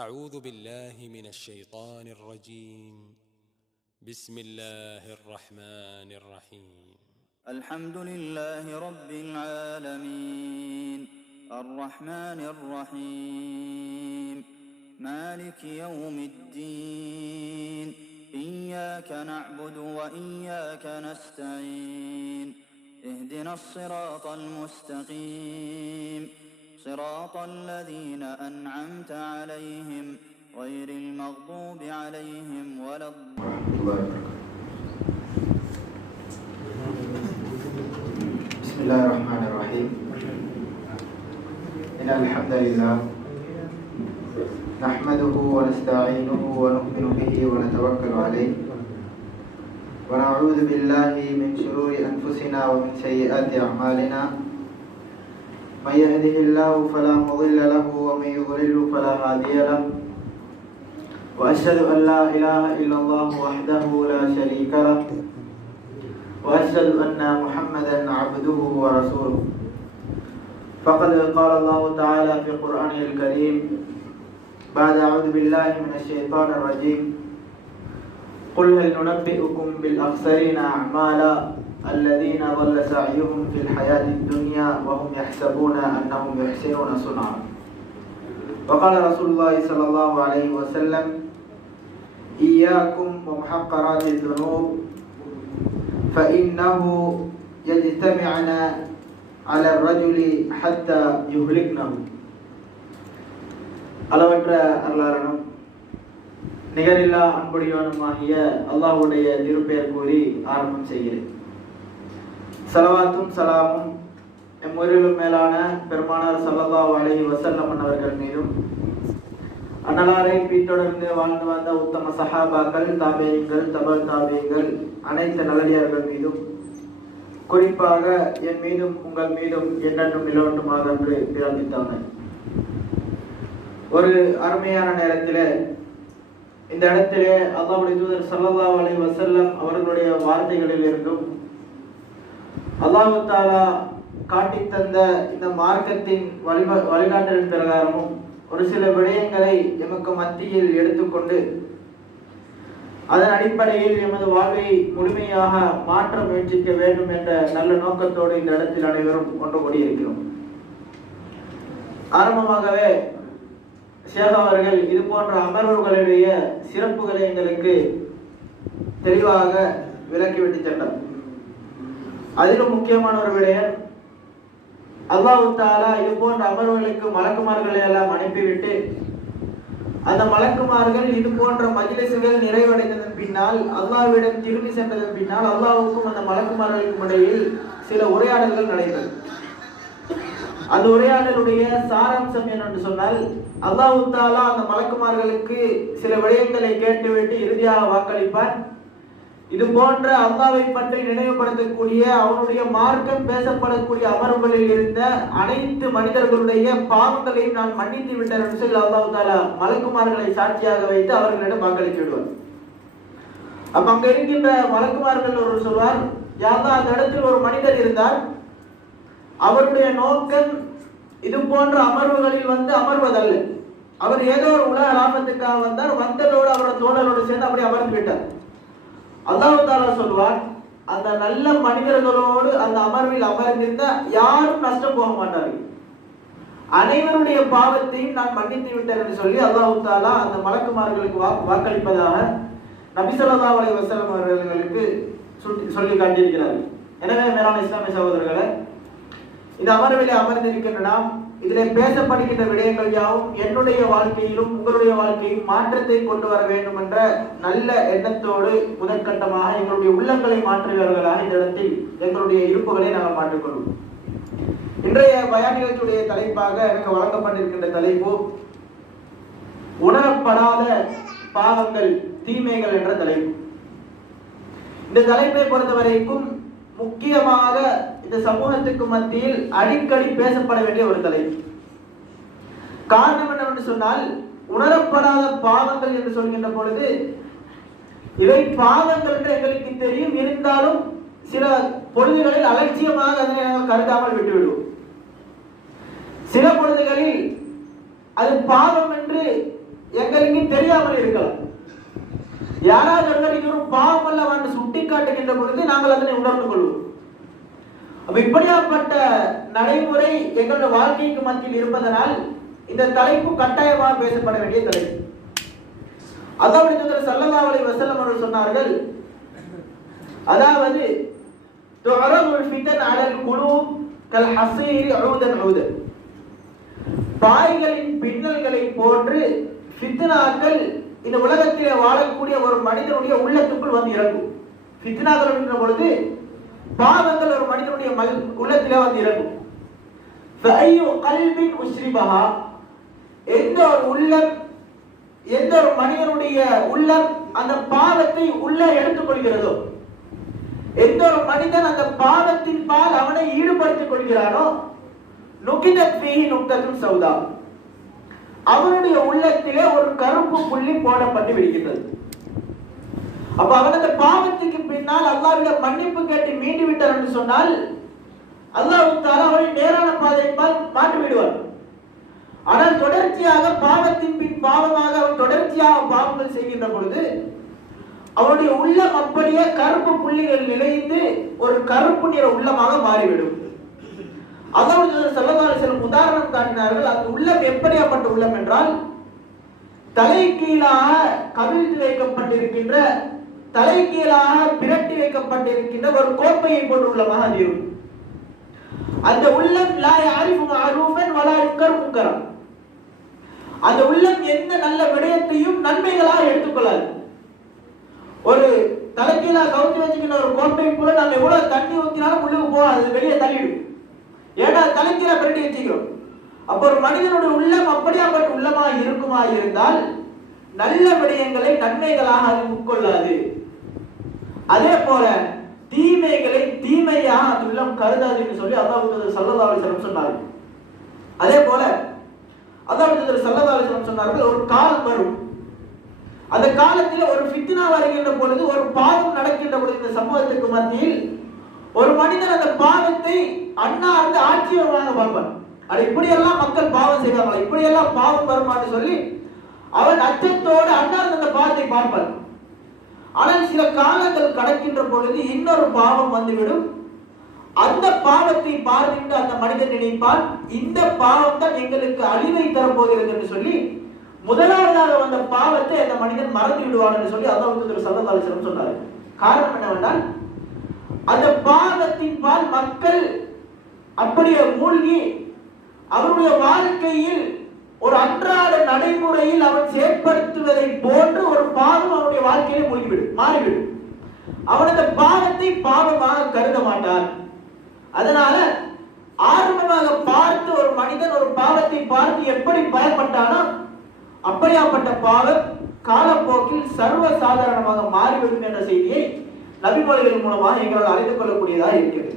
أعوذ بالله من الشيطان الرجيم. بسم الله الرحمن الرحيم. الحمد لله رب العالمين الرحمن الرحيم مالك يوم الدين إياك نعبد وإياك نستعين اهدنا الصراط المستقيم صراط الذين أنعمت عليهم غير المغضوب عليهم ولا الضالين. بسم الله الرحمن الرحيم. إن الحمد لله نحمده ونستعينه ونؤمن به ونتوكل عليه ونعوذ بالله من شرور أنفسنا ومن سيئات أعمالنا. من يهده الله فلا مضل له ومن يضلل فلا هادي له. وأشهد أن لا إله إلا الله وحده لا شريك له وأشهد أن محمدا عبده ورسوله. فقد قال الله تعالى في القرآن الكريم بعد أعوذ بالله من الشيطان الرجيم قل هل ننبئكم بالأخسرين أعمالا الذين ضل سعيهم في الحياة الدنيا وهم يحسبون أنهم يحسنون صنعا. وقال رسول الله صلى الله عليه وسلم إياكم ومحقرات الذنوب فإنه يجتمعن على الرجل حتى يهلكنه. அளவற்ற அருளாளனும் நிகரில்லா அன்புடையவனுமாகிய அல்லாஹ்வுடைய திருப்பெயர் கூறி ஆரம்பம் செய்கிறேன். ஸலவாத்தும் சலாமும் எம் உயிரிலும் மேலான பெருமானார் ஸல்லல்லாஹு அலைஹி வஸல்லம் அவர்கள் மீதும் அன்னலாரை பின்தொடர்ந்து வாழ்ந்து வந்த உத்தம சஹாபாக்கள், தாபீங்கள், தபல் தாபீங்கள், அனைத்து நல்லடியார்கள் மீதும் குறிப்பாக என் மீதும் உங்கள் மீதும் என்றென்றும் நிலவட்டுமாக என்று பிரார்த்தித்தவன். ஒரு அருமையான நேரத்தில் இந்த இடத்திலே அல்லாஹ்வுடைய தூதர் ஸல்லல்லாஹு அலைஹி வஸல்லம் அவர்களுடைய வார்த்தைகளில் இருந்தும் அல்லாஹ் தஆலா காட்டித் தந்த இந்த மார்க்கத்தின் வழிகாட்டலின் பிரகாரமும் ஒரு சில விடயங்களை எமக்கு மத்தியில் எடுத்துக்கொண்டு அதன் அடிப்படையில் எமது வாழ்வை முழுமையாக மாற்ற முயற்சிக்க வேண்டும் என்ற நல்ல நோக்கத்தோடு இந்த இடத்தில் அனைவரும் ஒன்று கூடியிருக்கிறோம். ஆரம்பமாகவே ஷேக் அவர்கள் இது போன்ற அமர்வுகளுடைய சிறப்புகளை எங்களுக்கு தெளிவாக விளக்கிவிட்டு சென்றார். அதிலும் முக்கியமான ஒரு விடயம், அல்லாஹ் தஆலா இது போன்ற அமர்வுகளுக்கு மலக்குமார்களை எல்லாம் அனுப்பிவிட்டு அந்த மலக்குமார்கள் இது போன்ற மஜ்லிஸ்கள் நிறைவடைந்ததன் பின்னால் அல்லாஹ்விடம் திரும்பி சென்றதன் பின்னால் அல்லாஹ்வுக்கும் அந்த மலக்குமார்களுக்கும் இடையில் சில உரையாடல்கள் நடைபெறும். அந்த உரையாடலுடைய சாராம்சம் என்னென்று சொன்னால், அல்லாஹ் தஆலா அந்த மலக்குமார்களுக்கு சில விடயங்களை கேட்டுவிட்டு இறுதியாக வாக்களிப்பான். இது போன்ற அல்லாஹ்வை பற்றி நினைவுபடுத்தக்கூடிய அவனுடைய மார்க்கம் பேசப்படக்கூடிய அமர்வுகளில் இருந்த அனைத்து மனிதர்களுடைய பாவங்களையும் நான் மன்னித்து விட்டேன் என்று சொல்லி அல்லாஹ் தஆலா மலக்குமார்களை சாட்சியாக வைத்து அவர்களிடம் வாக்களித்து விடுவார். அப்ப அங்க இருக்கின்ற மலக்குமார்கள் ஒரு சொல்வார், யா அல்லாஹ், அந்த இடத்தில் ஒரு மனிதர் இருந்தார், அவருடைய நோக்கம் இது போன்ற அமர்வுகளில் வந்து அமர்வதல்ல, அவர் ஏதோ ஒரு உலக லாபத்துக்காக வந்தார், வந்ததோடு அவரோட தோழரோடு சேர்ந்து அப்படி அமர்ந்து விட்டார். அல்லாஹ் தஆலா சொல்வார், அந்த நல்ல மனிதர்களோடு அந்த அமர்வில் அமர்ந்திருந்த யாரும் நஷ்டம் போக மாட்டார்கள், அனைவருடைய பாவத்தையும் நான் மன்னித்து விட்டேன் என்று சொல்லி அல்லாஹ் தஆலா அந்த மலக்குமார்களுக்கு வாக்களிப்பதாக நபி ஸல்லல்லாஹு அலைஹி வஸல்லம் அவர்களுக்கு சொல்லி காட்டியிருக்கிறார்கள். எனவே மேலான இஸ்லாமிய சகோதரர்களே, இந்த அமர்விலே அமர்ந்திருக்கின்ற நாம் இதிலே பேசப்படுகின்ற விடயங்கள் யாவும் என்னுடைய வாழ்க்கையிலும் உங்களுடைய வாழ்க்கையும் மாற்றத்தை கொண்டு வர வேண்டும் என்ற நல்ல எண்ணத்தோடு முதற்கட்டமாக எங்களுடைய உள்ளங்களை மாற்றுவர்களாக இந்த இடத்தில் எங்களுடைய இருப்புகளை நாங்கள் மாற்றிக்கொள்வோம். இன்றைய பயான் நிகழ்ச்சியுடைய தலைப்பாக எனக்கு வழங்கப்பட்டிருக்கின்ற தலைப்பு உணரப்படாத பாவங்கள், தீமைகள் என்ற தலைப்பு. இந்த தலைப்பை பொறுத்தவரைக்கும் முக்கியமாக இந்த சமூகத்துக்கு மத்தியில் அடிக்கடி பேசப்பட வேண்டிய ஒரு தலைப்பு. காரணம் என்னவென்று சொன்னால், உணரப்படாத பாவங்கள் என்று சொல்கின்ற பொழுது இவை பாவங்கள் என்று எங்களுக்கு தெரியும், இருந்தாலும் சில பொழுதுகளில் அலட்சியமாக அதனை நாங்கள் கருதாமல் விட்டுவிடுவோம். சில பொழுதுகளில் அது பாவம் என்று தெரியாமல் இருக்கலாம். யாராவது ஒருவர் இது ஒரு பாவம் அல்லவா என்று சுட்டி காட்டுகின்ற பொழுது நாங்கள் அதனை உணர்ந்து கொள்வோம். அப்ப இப்படியாப்பட்ட நடைமுறை எங்களுடைய வாழ்க்கைக்கு மத்தியில் இருப்பதனால் இந்த தலைப்பு கட்டாயமாக பேசப்பட வேண்டிய தலைப்பு. அதாவது ஸல்லல்லாஹு அலைஹி வஸல்லம் அவர்கள் சொன்னார்கள், அதாவது துஅரதுல் ஃபிதன் அலல் குலூப் கல் ஹஸீரி ஊதன் ஊதன், பாய்களின் பின்னல்களை போன்று ஃபித்னாக்கள் இந்த உலகத்திலே வாழக்கூடிய ஒரு மனிதனுடைய உள்ளத்துக்குள் வந்து இறங்கும். ஃபித்னாக்கள் என்கிற பொழுது பாவங்கள் ஒரு மனிதனுடைய உள்ளத்திலே வந்து இறங்கும். ஃபஅய்யு கல்பின் உஸ்ரிபஹா, எந்த ஒரு உள்ளம், எந்த ஒரு மனிதனுடைய உள்ளம் அந்த பாவத்தை உள்ளே எடுத்துக்கொள்கிறதோ, எந்த ஒரு மனிதன் அந்த பாவத்தின் பால் அவனை ஈடுபடுத்திக் கொள்கிறானோ, நுகிதத் ஃபீஹி நுக்தத்துன் சௌதா, அவனுடைய உள்ளத்திலே ஒரு கருப்பு புள்ளி போடப்பட்டு விடுகிறது. அப்ப அவன் அந்த பாவத்துக்கு பின்னால் அல்லாஹ்விடம் மன்னிப்பு கேட்டு மீண்டு விட்டார் என்று சொன்னால் அல்லாஹ் தஆலா அவனை நேரான பாதையில் மாற்றி விடுவார். ஆனால் தொடர்ச்சியாக பாவத்தின் பின் பாவமாக அவன் தொடர்ச்சியாக பாவங்கள் செய்கின்ற பொழுது அவனுடைய உள்ளம் அப்படியே கருப்பு புள்ளிகள் நிறைந்து ஒரு கருப்பு நிற உள்ளமாக மாறிவிடும். அதாவது ஸல்லல்லாஹு அலைஹி வஸல்லம் உதாரணம் காட்டினார்கள். அந்த உள்ளம் எப்படியாப்பட்ட உள்ளம் என்றால், தலைகீழாக கவிழ்த்து வைக்கப்பட்டிருக்கின்ற, தலைகீழாக பிரட்டி வைக்கப்பட்டிருக்கின்ற ஒரு கோப்பையை போன்ற உள்ளமாக அது இருக்கும். அந்த உள்ளம் லா யஅரிஃபு மஅரூஃபன் வலா யுன்கரு முன்கரன், அந்த உள்ளம் எந்த நல்ல விடயத்தையும் நன்மைகளாக எடுத்துக்கொள்ளாது. ஒரு தலைகீழாக கவுத்து வச்சுக்கிற ஒரு கோப்பை கூட நம்ம எவ்வளவு தண்ணி ஊற்றினாலும் உள்ளுக்கு போகாது, வெளியே தள்ளிடும். ஏன்னா தலைகீழா பிரட்டி வச்சுக்கிறோம். அப்ப ஒரு மனிதனுடைய உள்ளம் அப்படியாப்பட்ட உள்ளமாக இருக்குமா இருந்தால் நல்ல விடயங்களை நன்மைகளாக அது உட்கொள்ளாது. அதே போல தீமைகளை தீமையாக அந்த உள்ளம் கருதாது என்று சொல்லி அல்லாஹ் ஸல்லல்லாஹு அலைஹி வஸல்லம் சொன்னார்கள். அதே போல அல்லாஹ் ஸல்லல்லாஹு அலைஹி வஸல்லம் சொன்னார்கள், ஒரு காலம் வரும், அந்த காலத்தில் ஒரு ஃபித்னா வருகின்ற பொழுது, ஒரு பாவம் நடக்கின்ற பொழுது இந்த சமூகத்துக்கு மத்தியில் ஒரு மனிதன் அந்த பாவத்தை அண்ணார்ந்து ஆட்சியமாக பார்ப்பான். அது இப்படியெல்லாம் மக்கள் பாவம் செய்வாங்களா, இப்படியெல்லாம் பாவம் வருமான்னு சொல்லி அவன் அச்சத்தோடு அண்ணார்ந்து அந்த பாவத்தை பார்ப்பான். ஆனால் சில காலங்கள் கடக்கின்ற பொழுது இன்னொரு பாவம் வந்துவிடும். அந்த பாவத்தை பார்க்கின்ற அந்த மனிதன் நினைப்பான், இந்த பாவம் தான் எங்களுக்கு அழிவை தரப்போகிறது என்று சொல்லி முதலாவதாக வந்த பாவத்தை அந்த மனிதன் மறந்து விடுவான் என்று சொல்லி அல்லாஹ் ஸல்லல்லாஹு அலைஹி வஸல்லம் சொன்னார். காரணம் என்னவென்றால், அந்த பாவத்தின் பால் மக்கள் அப்படியே மூழ்கி அவருடைய வாழ்க்கையில் ஒரு அன்றாட நடைமுறையில் அவன் செயற்படுத்துவதை போன்று ஒரு பாவம் அவனுடைய வாழ்க்கையிலே மூழ்கிவிடும், மாறிவிடும். அவன் அந்த பாவத்தை பாவமாக கருத மாட்டான். அதனால ஆரம்பமாக பார்த்து ஒரு மனிதன் ஒரு பாவத்தை பார்த்து எப்படி பயப்பட்டானோ அப்படியாப்பட்ட பாவம் காலப்போக்கில் சர்வ சாதாரணமாக மாறிவிடும் என்ற செய்தியை நபிமொழிகள் மூலமாக எங்களால் அறிந்து கொள்ளக்கூடியதாக இருக்கிறது.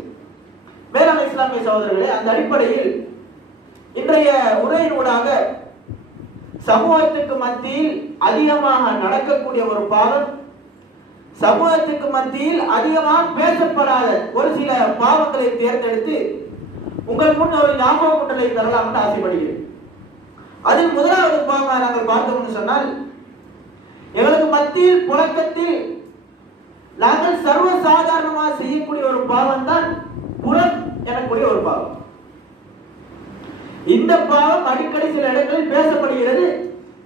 மேலான இஸ்லாமிய சகோதரர்களே, அந்த அடிப்படையில் இன்றைய உரையினூடாக சமூகத்துக்கு மத்தியில் அதிகமாக நடக்கக்கூடிய ஒரு பாவம், சமூகத்துக்கு மத்தியில் அதிகமாக பேசப்படாத ஒரு சில பாவங்களை தேர்ந்தெடுத்து உங்கள் முன் ஒரு ஞாபக முட்டலை தரலாம் என்று ஆசைப்படுகிறேன். அதில் முதலாவது பாவமாக நாங்கள் பார்த்தோம்னு சொன்னால், எங்களுக்கு மத்தியில் புழக்கத்தில் நாங்கள் சர்வ சாதாரணமாக செய்யக்கூடிய ஒரு பாவம் தான் புறம் எனக்கூடிய ஒரு பாவம். இந்த பாவம் அடிக்கடி சில இடங்களில் பேசப்படுகிறது.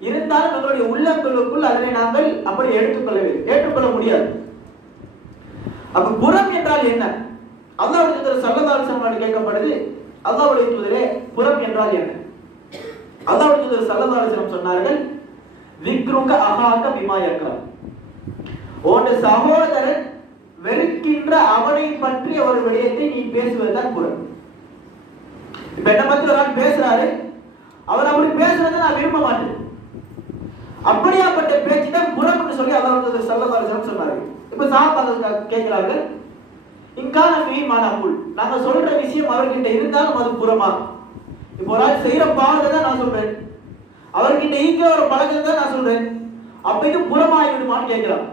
இருந்தாலும் எங்களுடைய உள்ளங்களுக்குள் அதனை நாங்கள் அப்படி ஏற்றுக்கொள்ள முடியாது. அப்ப புறம் என்றால் என்ன? அல்லாஹ்வுடைய தூதர் ஸல்லல்லாஹு அலைஹி வஸல்லம் கேட்கப்படுது, அல்லாஹ்வுடைய தூதரே புறம் என்றால் என்ன? அல்லாஹ்வுடைய தூதர் ஸல்லல்லாஹு அலைஹி வஸல்லம் சொன்னார்கள், விக்ருக அஹாக பிமா யக்ரம், உன் சகோதரன் வெறுக்கின்ற அவனை பற்றிய ஒரு விடயத்தை நீ பேசுவதுதான் புறம். இப்ப என்ன பத்தி ஒரு ஆள் பேசுறாரு, அவர் அப்படி பேசுறதை நான் விரும்ப மாட்டேன், அப்படியாப்பட்ட பேச்சு தான் புறம் என்று சொல்லி அல்லாஹ் ஸல்லல்லாஹு அலைஹி வஸல்லம் சொன்னார்கள். இப்ப சஹாபாக்கள் கேட்கிறார்கள், இன்கான ஃபீ மா நகுல், நாங்க சொல்ற விஷயம் அவர்கிட்ட இருந்தாலும் அது புறமா? இப்போ ஒரு ஆள் செய்யற பாவத்தை தான் நான் சொல்றேன், அவர்கிட்ட இருக்கிற ஒரு பழக்கத்தை தான் நான் சொல்றேன், அப்ப இது புறமாகிவிடுமான்னு கேட்கிறான்.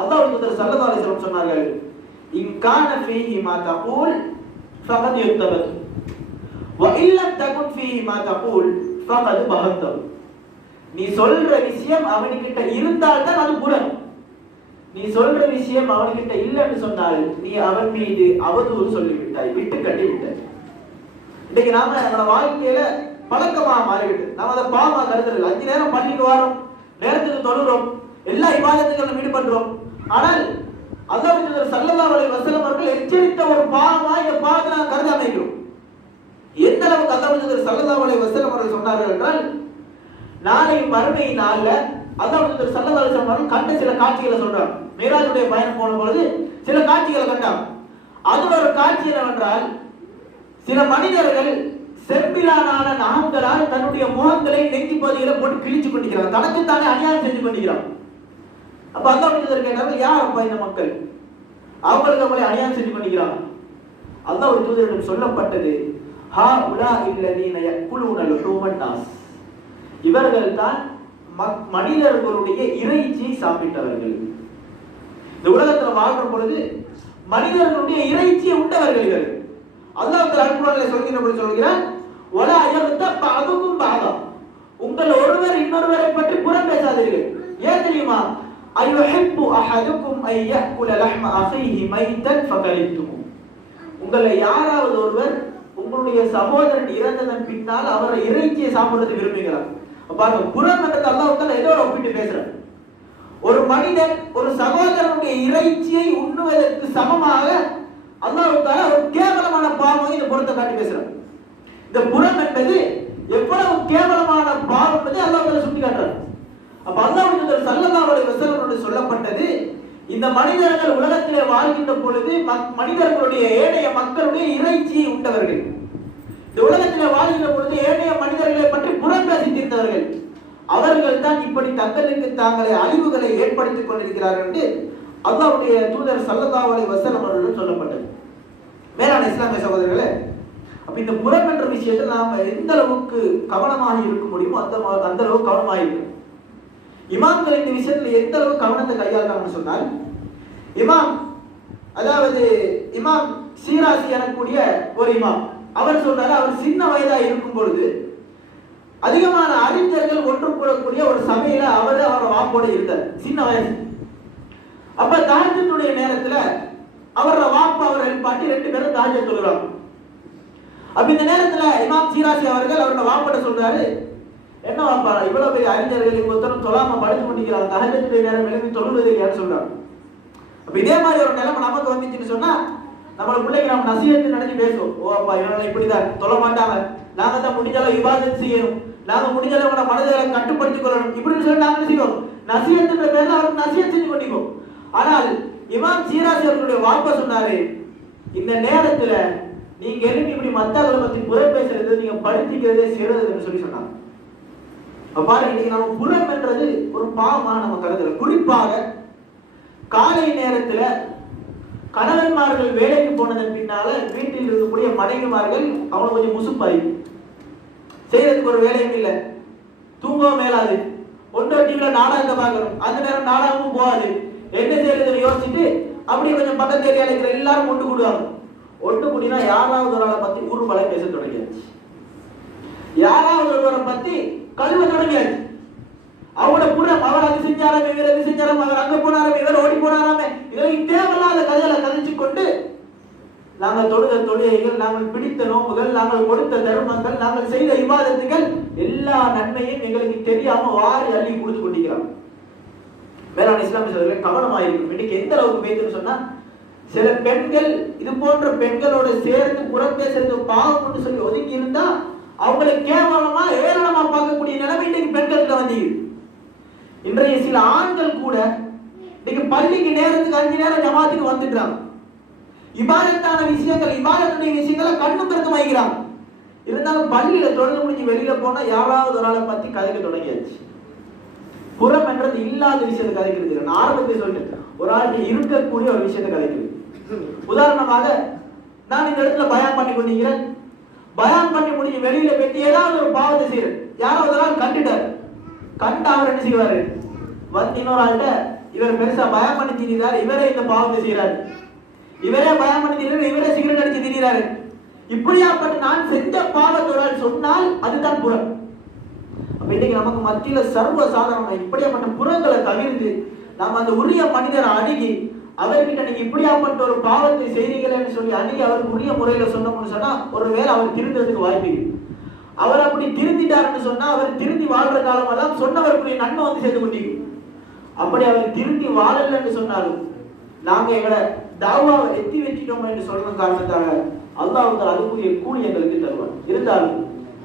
அல்லாஹ் ஸல்லல்லாஹு அலைஹி வஸல்லம் சொன்னார்கள், இன்கான ஃபீஹி மா தகூல் ஃபகத் யுத்தபத் வ இல்லம் தகுன் ஃபீஹி மா தகூல் ஃபகத் பஹத்தம். நீ சொல்ற விஷயம் அவனுக்கிட்ட இருந்தால் தான் அது புறம். நீ சொல்ற விஷயம் அவனுக்கிட்ட இல்லைன்னு சொன்னால் நீ அவன் மீது அவதூறு சொல்லிவிட்டாய், விட்டு கட்டி விட்டாய். இன்னைக்கு நாம நம்ம வாழ்க்கையில பழக்கமா மாறிவிட்டு நாம அதை பாவமா கருதுறது. 5 நேரம் பள்ளிக்கு வரோம், நேரத்துக்கு தொழுறோம், எல்லா இபாதத்துகளும் ஈடுபடுறோம். ஆனால் அல்லாஹ் ஸல்லல்லாஹு அலைஹி வஸல்லம் அவர்கள் எச்சரித்த ஒரு பாவமா இந்த பாவத்தை நாம் கருதாம இருக்கிறோம். எந்த அளவுக்கு அல்லாஹ் ஸல்லல்லாஹு அலைஹி வஸல்லம் அவர்கள் சொன்னார்கள் என்றால், நாளை மறுமை நாள்ல அல்லாஹ் ஸல்லல்லாஹு அலைஹி வஸல்லம் அவர்கள் கண்ட சில காட்சிகளை சொல்றாங்க. மிராஜுடைய பயணம் போன பொழுது சில காட்சிகளை கண்டாங்க. அது ஒரு காட்சி என்னவென்றால், சில மனிதர்கள் செம்பிலான நகங்களால் தன்னுடைய முகங்களை நெஞ்சி பகுதிகளை போட்டு கிழிச்சு கொண்டிருக்கிறார், தனக்குத்தானே அநியாயம் செஞ்சு கொண்டிருக்கிறார். அப்ப அல்லாஹ் கேட்டார்கள், யார் அப்பா இந்த மக்கள்? அவங்களுக்கு அவங்களை அநியாயம் செஞ்சு கொண்டிருக்கிறாங்க. அல்லாஹ் ஒரு தூதரிடம் சொல்லப்பட்டது, ஹா உலா இல்லதீன யக்குலூன லுஹூமன் நாஸ், இவர்கள் தான் மனிதர்களுடைய இறைச்சியை சாப்பிட்டவர்கள். இந்த உலகத்தில் வாழ்ற பொழுது மனிதர்களுடைய இறைச்சியை உண்டவர்கள் இவர்கள். அல்லாஹ் அல்குர்ஆனில் சொல்கிறபடி சொல்கிறான், வலா யக்தப் பஅதுகும் பஅதா, உங்கள் ஒருவர் இன்னொருவரை பற்றி புறம் பேசாதீர்கள். ஏன் தெரியுமா? அய்யுஹிப்பு அஹதுக்கும் ஐ யஅகுல லஹ்ம அஹீஹி மைத்தன் ஃபகரித்துமு, உங்களை யாராவது ஒருவர் உங்களுடைய சகோதரன் இறந்ததன் பின்னால் அவரை இறைச்சியை சாப்பிடுறது விரும்புகிறார். பாருங்க, புறம் என்றது அல்லாஹ் ஏதோ ஒப்பிட்டு பேசுறார். ஒரு மனிதன் ஒரு சகோதரனுடைய இறைச்சியை உண்ணுவதற்கு சமமாக அல்லாஹ் ஒரு கேவலமான பாவம் இந்த புறத்தை காட்டி பேசுறார். இந்த புறம் என்பது எவ்வளவு கேவலமான பாவம் என்பதை அல்லாஹ் சுட்டி காட்டுறார். அப்ப அல்லாஹ் ஸல்லல்லாஹு அலைஹி வஸல்லம் சொல்லப்பட்டது, இந்த மனிதர்கள் உலகத்திலே வாழ்கின்ற பொழுது மனிதர்களுடைய ஏனைய மக்களுடைய இறைச்சியை உண்டவர்கள், இந்த உலகத்திலே வாழ்கின்ற பொழுது ஏனைய மனிதர்களை பற்றி புறம் பேசி தீர்த்தவர்கள், அவர்கள் தான் இப்படி தங்களுக்கு தாங்களே அழிவுகளை ஏற்படுத்திக் கொண்டிருக்கிறார்கள் என்று அல்லாஹ்வுடைய தூதர் ஸல்லல்லாஹு அலைஹி வஸல்லம் அவர்கள் சொல்லப்பட்டது. மேலான இஸ்லாமிய சகோதரர்களே, அப்ப இந்த புறம் என்ற விஷயத்தில் நாம் எந்த அளவுக்கு கவனமாக இருக்க முடியுமோ அந்த அளவுக்கு கவனமாக இருக்கும். இமாம்கள் இந்த விஷயத்தில் எந்த அளவுக்கு கவனத்தை கையாளுறாங்கன்னு சொன்னால், இமாம் சீராசி எனக்கூடிய ஒரு இமாம், அவர் சொல்றாரு, அவர் சின்ன வயதா இருக்கும் பொழுது அதிகமான அறிஞர்கள் ஒன்று கூடக்கூடிய ஒரு சபையில அவரோட வாப்போட இருந்தார், சின்ன வயசு. அப்ப தஹஜ்ஜுடைய நேரத்துல அவரோட வாப்பா அவர் எழுப்பாட்டி 2 பேரும் தஹஜ்ஜத் தொழுறாங்க. அப்ப இந்த நேரத்துல இமாம் சீராசி அவர்கள் அவரோட வாப்போட சொல்றாரு, என்ன வாப்பா இவ்வளவு பெரிய அறிஞர்கள் ஒருத்தரும் தொழாம படுத்து கொண்டிருக்கிறாங்க, தஹஜ்ஜுடைய நேரம் எழுப்பி தொழுவது இல்லையான்னு சொல்றாங்க. அப்ப இதே மாதிரி ஒரு நிலைமை நமக்கு வந்துச்சுன்னு சொன்னா நம்மள பிள்ளைங்க நம்ம நசீஹத் நினைச்சு பேசுவோம். ஓ அப்பா இவங்க இப்படிதான் தொழ மாட்டாங்க, நாங்க தான் முடிஞ்ச அளவு இபாதத் செய்யணும், நாங்க முடிஞ்ச அளவு மனதை கட்டுப்படுத்திக் கொள்ளணும், இப்படின்னு சொல்லி நாங்க செய்வோம். நசீஹத் பேர்ல அவருக்கு நசீஹத் செஞ்சு கொண்டிருக்கோம். ஆனால் இமாம் சீராசி அவர்களுடைய வாப்பா சொன்னாரு, இந்த நேரத்துல நீங்க எழுப்பி இப்படி மத்தவங்களை பத்தி புற பேசுறது நீங்க படுத்திக்கிறதே சிறந்ததுன்னு சொல்லி சொன்னாங்க. பாருங்க, இன்னைக்கு நம்ம புறம் என்றது ஒரு பாவமாக நம்ம கருதல. குறிப்பாக காலை நேரத்துல கணவன்மார்கள் வேலைக்கு போனதன் பின்னால வீட்டில் இருக்கக்கூடிய மனைவிமார்கள் அவங்க கொஞ்சம் முசுப்பாய் செய்யறதுக்கு ஒரு வேலையும் இல்லை, தூங்கவும் மேலாது, ஒன்றோ டிவில நாடகத்தை பார்க்கணும், அந்த நேரம் நாடகமும் போகாது, என்ன செய்யறதுன்னு யோசிச்சுட்டு அப்படியே கொஞ்சம் பக்கத்து ஏரியால இருக்கிற எல்லாரும் ஒன்று கூடுவாங்க. ஒன்று கூடினா யாராவது ஒரு ஆளை பத்தி ஊர்வலை பேச தொடங்கியாச்சு, யாராவது ஒருவரை பத்தி கழுவ தொடங்கியாச்சு. அவங்களோட புறம், அவர் அது செஞ்சாராம், இவர் அது செஞ்சாராம், அவர் அங்க போனாராம், இவர் ஓடி போனாராமே, இதெல்லாம் தேவையில்லாத கதைகளை கதைச்சு கொண்டு நாங்கள் தொழுத தொழுகைகள், நாங்கள் பிடித்த நோம்புகள், நாங்கள் கொடுத்த தர்மங்கள், நாங்கள் செய்த இபாதத்துகள் எல்லா நன்மையும் எங்களுக்கு தெரியாம வாரி அள்ளி கொடுத்து கொண்டிருக்கிறோம். மேலான இஸ்லாமிய சகோதரர்களே, கவனமாயிருக்கும். இன்னைக்கு எந்த அளவுக்கு பேசுன்னு சொன்னா, சில பெண்கள் இது போன்ற பெண்களோட சேர்ந்து புறம் பேசுறது பாவம்னு சொல்லி ஒதுக்கி இருந்தா அவங்களை கேவலமா ஏளனமா பார்க்கக்கூடிய நிலைமை இன்னைக்கு பெண்கள்கிட்ட வந்து. இன்றைய சில ஆண்கள் கூட இன்னைக்கு பள்ளிக்கு நேரத்துக்கு 5 நேரம் ஜமாத்துக்கு வந்துடுறாங்க, இபாதத்தான விஷயங்கள், இபாதத்துடைய விஷயங்களை கண்ணும் கருத்தும் வைக்கிறாங்க. இருந்தாலும் பள்ளியில தொழுது முடிஞ்சு வெளியில போனா யாராவது ஒரு ஆளை பத்தி கதைக்க தொடங்கியாச்சு. புறம் என்றது இல்லாத விஷயத்தை கதைக்கிறது. நான் ஆரம்பத்தை சொல்லிட்டேன், ஒரு ஆளுக்கு இருக்கக்கூடிய ஒரு விஷயத்தை கதைக்கிறது. உதாரணமாக நான் இந்த இடத்துல பயான் பண்ணி கொண்டிருக்கிறேன், பயான் பண்ணி முடிஞ்சு வெளியில போயிட்டு ஏதாவது ஒரு பாவத்தை செய்யறது, யாராவது ஒரு ஆள் கண்டுட்டாரு, கண்டு அவர் என்ன செய்வாரு, வந்து இன்னொரு ஆள்கிட்ட இவர் பெருசா பயான் பண்ணி திரிகிறார், இவரே இந்த பாவத்தை செய்யறாரு, இவரே பயான் பண்ணி திரிகிறார், இவரே சிகரெட் அடிச்சு திரிகிறாரு, இப்படியாப்பட்ட நான் செஞ்ச பாவத்தை ஒரு ஆள் சொன்னால் அதுதான் புறம். அப்ப இன்னைக்கு நமக்கு மத்தியில சர்வ சாதாரண இப்படியாப்பட்ட புறங்களை தவிர்த்து நாம் அந்த உரிய மனிதரை அணுகி அவர்கிட்ட நீங்க இப்படியாப்பட்ட ஒரு பாவத்தை செய்றீங்களேன்னு சொல்லி அணுகி அவருக்கு உரிய முறையில சொன்னோம்னு சொன்னா ஒருவேளை அவர் திருந்ததுக்கு வாய்ப்பு இருக்கு. அவர் அப்படி திருந்திட்டாருன்னு சொன்னா அவர் திருந்தி வாழ்ற காலம் எல்லாம் சொன்னவருக்குரிய நன்மை வந்து சேர்ந்து கொண்டிருக்கும். அப்படி அவர் திருந்தி வாழலன்னு சொன்னாலும் நாங்க எங்களை தாவாவை எத்தி வச்சிட்டோம் என்று சொல்ற காரணத்தால அல்லாஹ் அதுக்குரிய கூலி எங்களுக்கு தருவார். இருந்தாலும்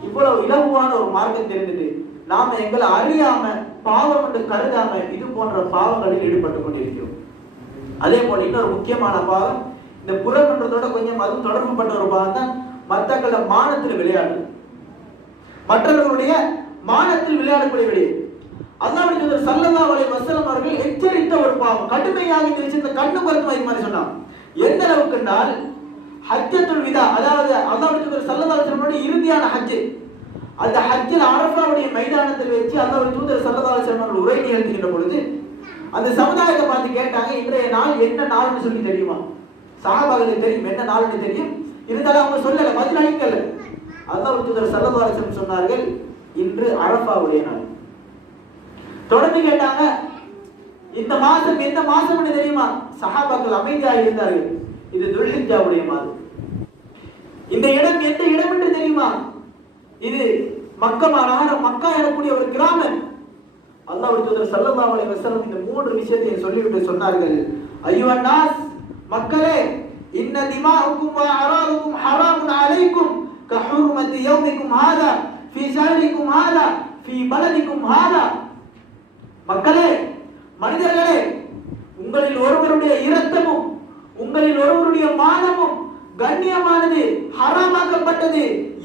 இவ்வளவு இலகுவான ஒரு மார்க்கம் தெரிந்தது நாம எங்களை அறியாம பாவம் என்று கருதாம இது போன்ற பாவங்களில் ஈடுபட்டு கொண்டிருக்கிறோம். அதே போல இன்னொரு முக்கியமான பாவம் இந்த புறம் என்றதோட கொஞ்சம் அது தொடர்பு பட்ட ஒரு பாவம் தான் மற்றவங்கள மானத்தில் விளையாடு, மற்றவர்களுடைய மானத்தில் விளையாடக்கூடிய விளையாடு. அல்லாஹ்வுடைய தூதர் ஸல்லல்லாஹு அலைஹி வஸல்லம் அவர்கள் எச்சரித்த ஒரு பாவம் கடுமையாக இந்த விஷயத்தை கண்ணு கருத்து மாதிரி சொன்னாங்க. எந்த அளவுக்குனால் ஹஜ்ஜத்துல் விதா, அதாவது அல்லாஹ்வுடைய தூதர் ஸல்லல்லாஹு அலைஹி வஸல்லம் இறுதியான ஹஜ், அந்த ஹஜ்ஜில் அரஃபாவுடைய மைதானத்தில் வச்சு அல்லாஹ்வுடைய தூதர் ஸல்லல்லாஹு அலைஹி வஸல்லம் அவர்கள் உரை நிகழ்த்துகின்ற பொழுது அந்த சமுதாயத்தை பார்த்து கேட்டாங்க, இன்றைய நாள் என்ன நாள்னு சொல்லி தெரியுமா? சஹாபாக்களுக்கு தெரியும் என்ன நாள்னு தெரியும், இருந்தாலும் அவங்க சொல்லல, பதில் அளிக்கல. அல்லாஹ்வுடைய தூதர் ஸல்லல்லாஹு அலைஹி வஸல்லம் சொன்னார்கள், இன்று அரஃபாவுடைய நாள். தொடர்ந்து கேட்டாங்க, இந்த மாதம் எந்த மாதம்னு தெரியுமா? சஹாபாக்கள் அமைதியாக இருந்தார்கள், இது துல்ஹிஜ்ஜாவுடைய மாதம். இந்த இடம் எந்த இடம் என்று தெரியுமா? இது மக்கா நகரம், மக்கா எனக்கூடிய ஒரு கிராமம். அல்லாஹ்வுடைய தூதர் ஸல்லல்லாஹு அலைஹி வஸல்லம் இந்த மூன்று விஷயத்தை சொல்லிவிட்டு சொன்னார்கள், அய்யுஹன் நாஸ், மக்களே, இன்ன திமாஉக்கும் வ அராதுக்கும் ஹராமுன் அலைக்கும் கஹுர்மதி யௌமிக்கும் ஹாதா ஃபீ ஷஹரிக்கும் ஹாதா ஃபீ பலதிக்கும் ஹாதா. மக்களே, மனிதர்களே, உங்களில் ஒருவருடைய இரத்தமும் உங்களில் ஒருவருடைய மானமும் கண்ணியமானது, ஹராமாக்கப்பட்டது.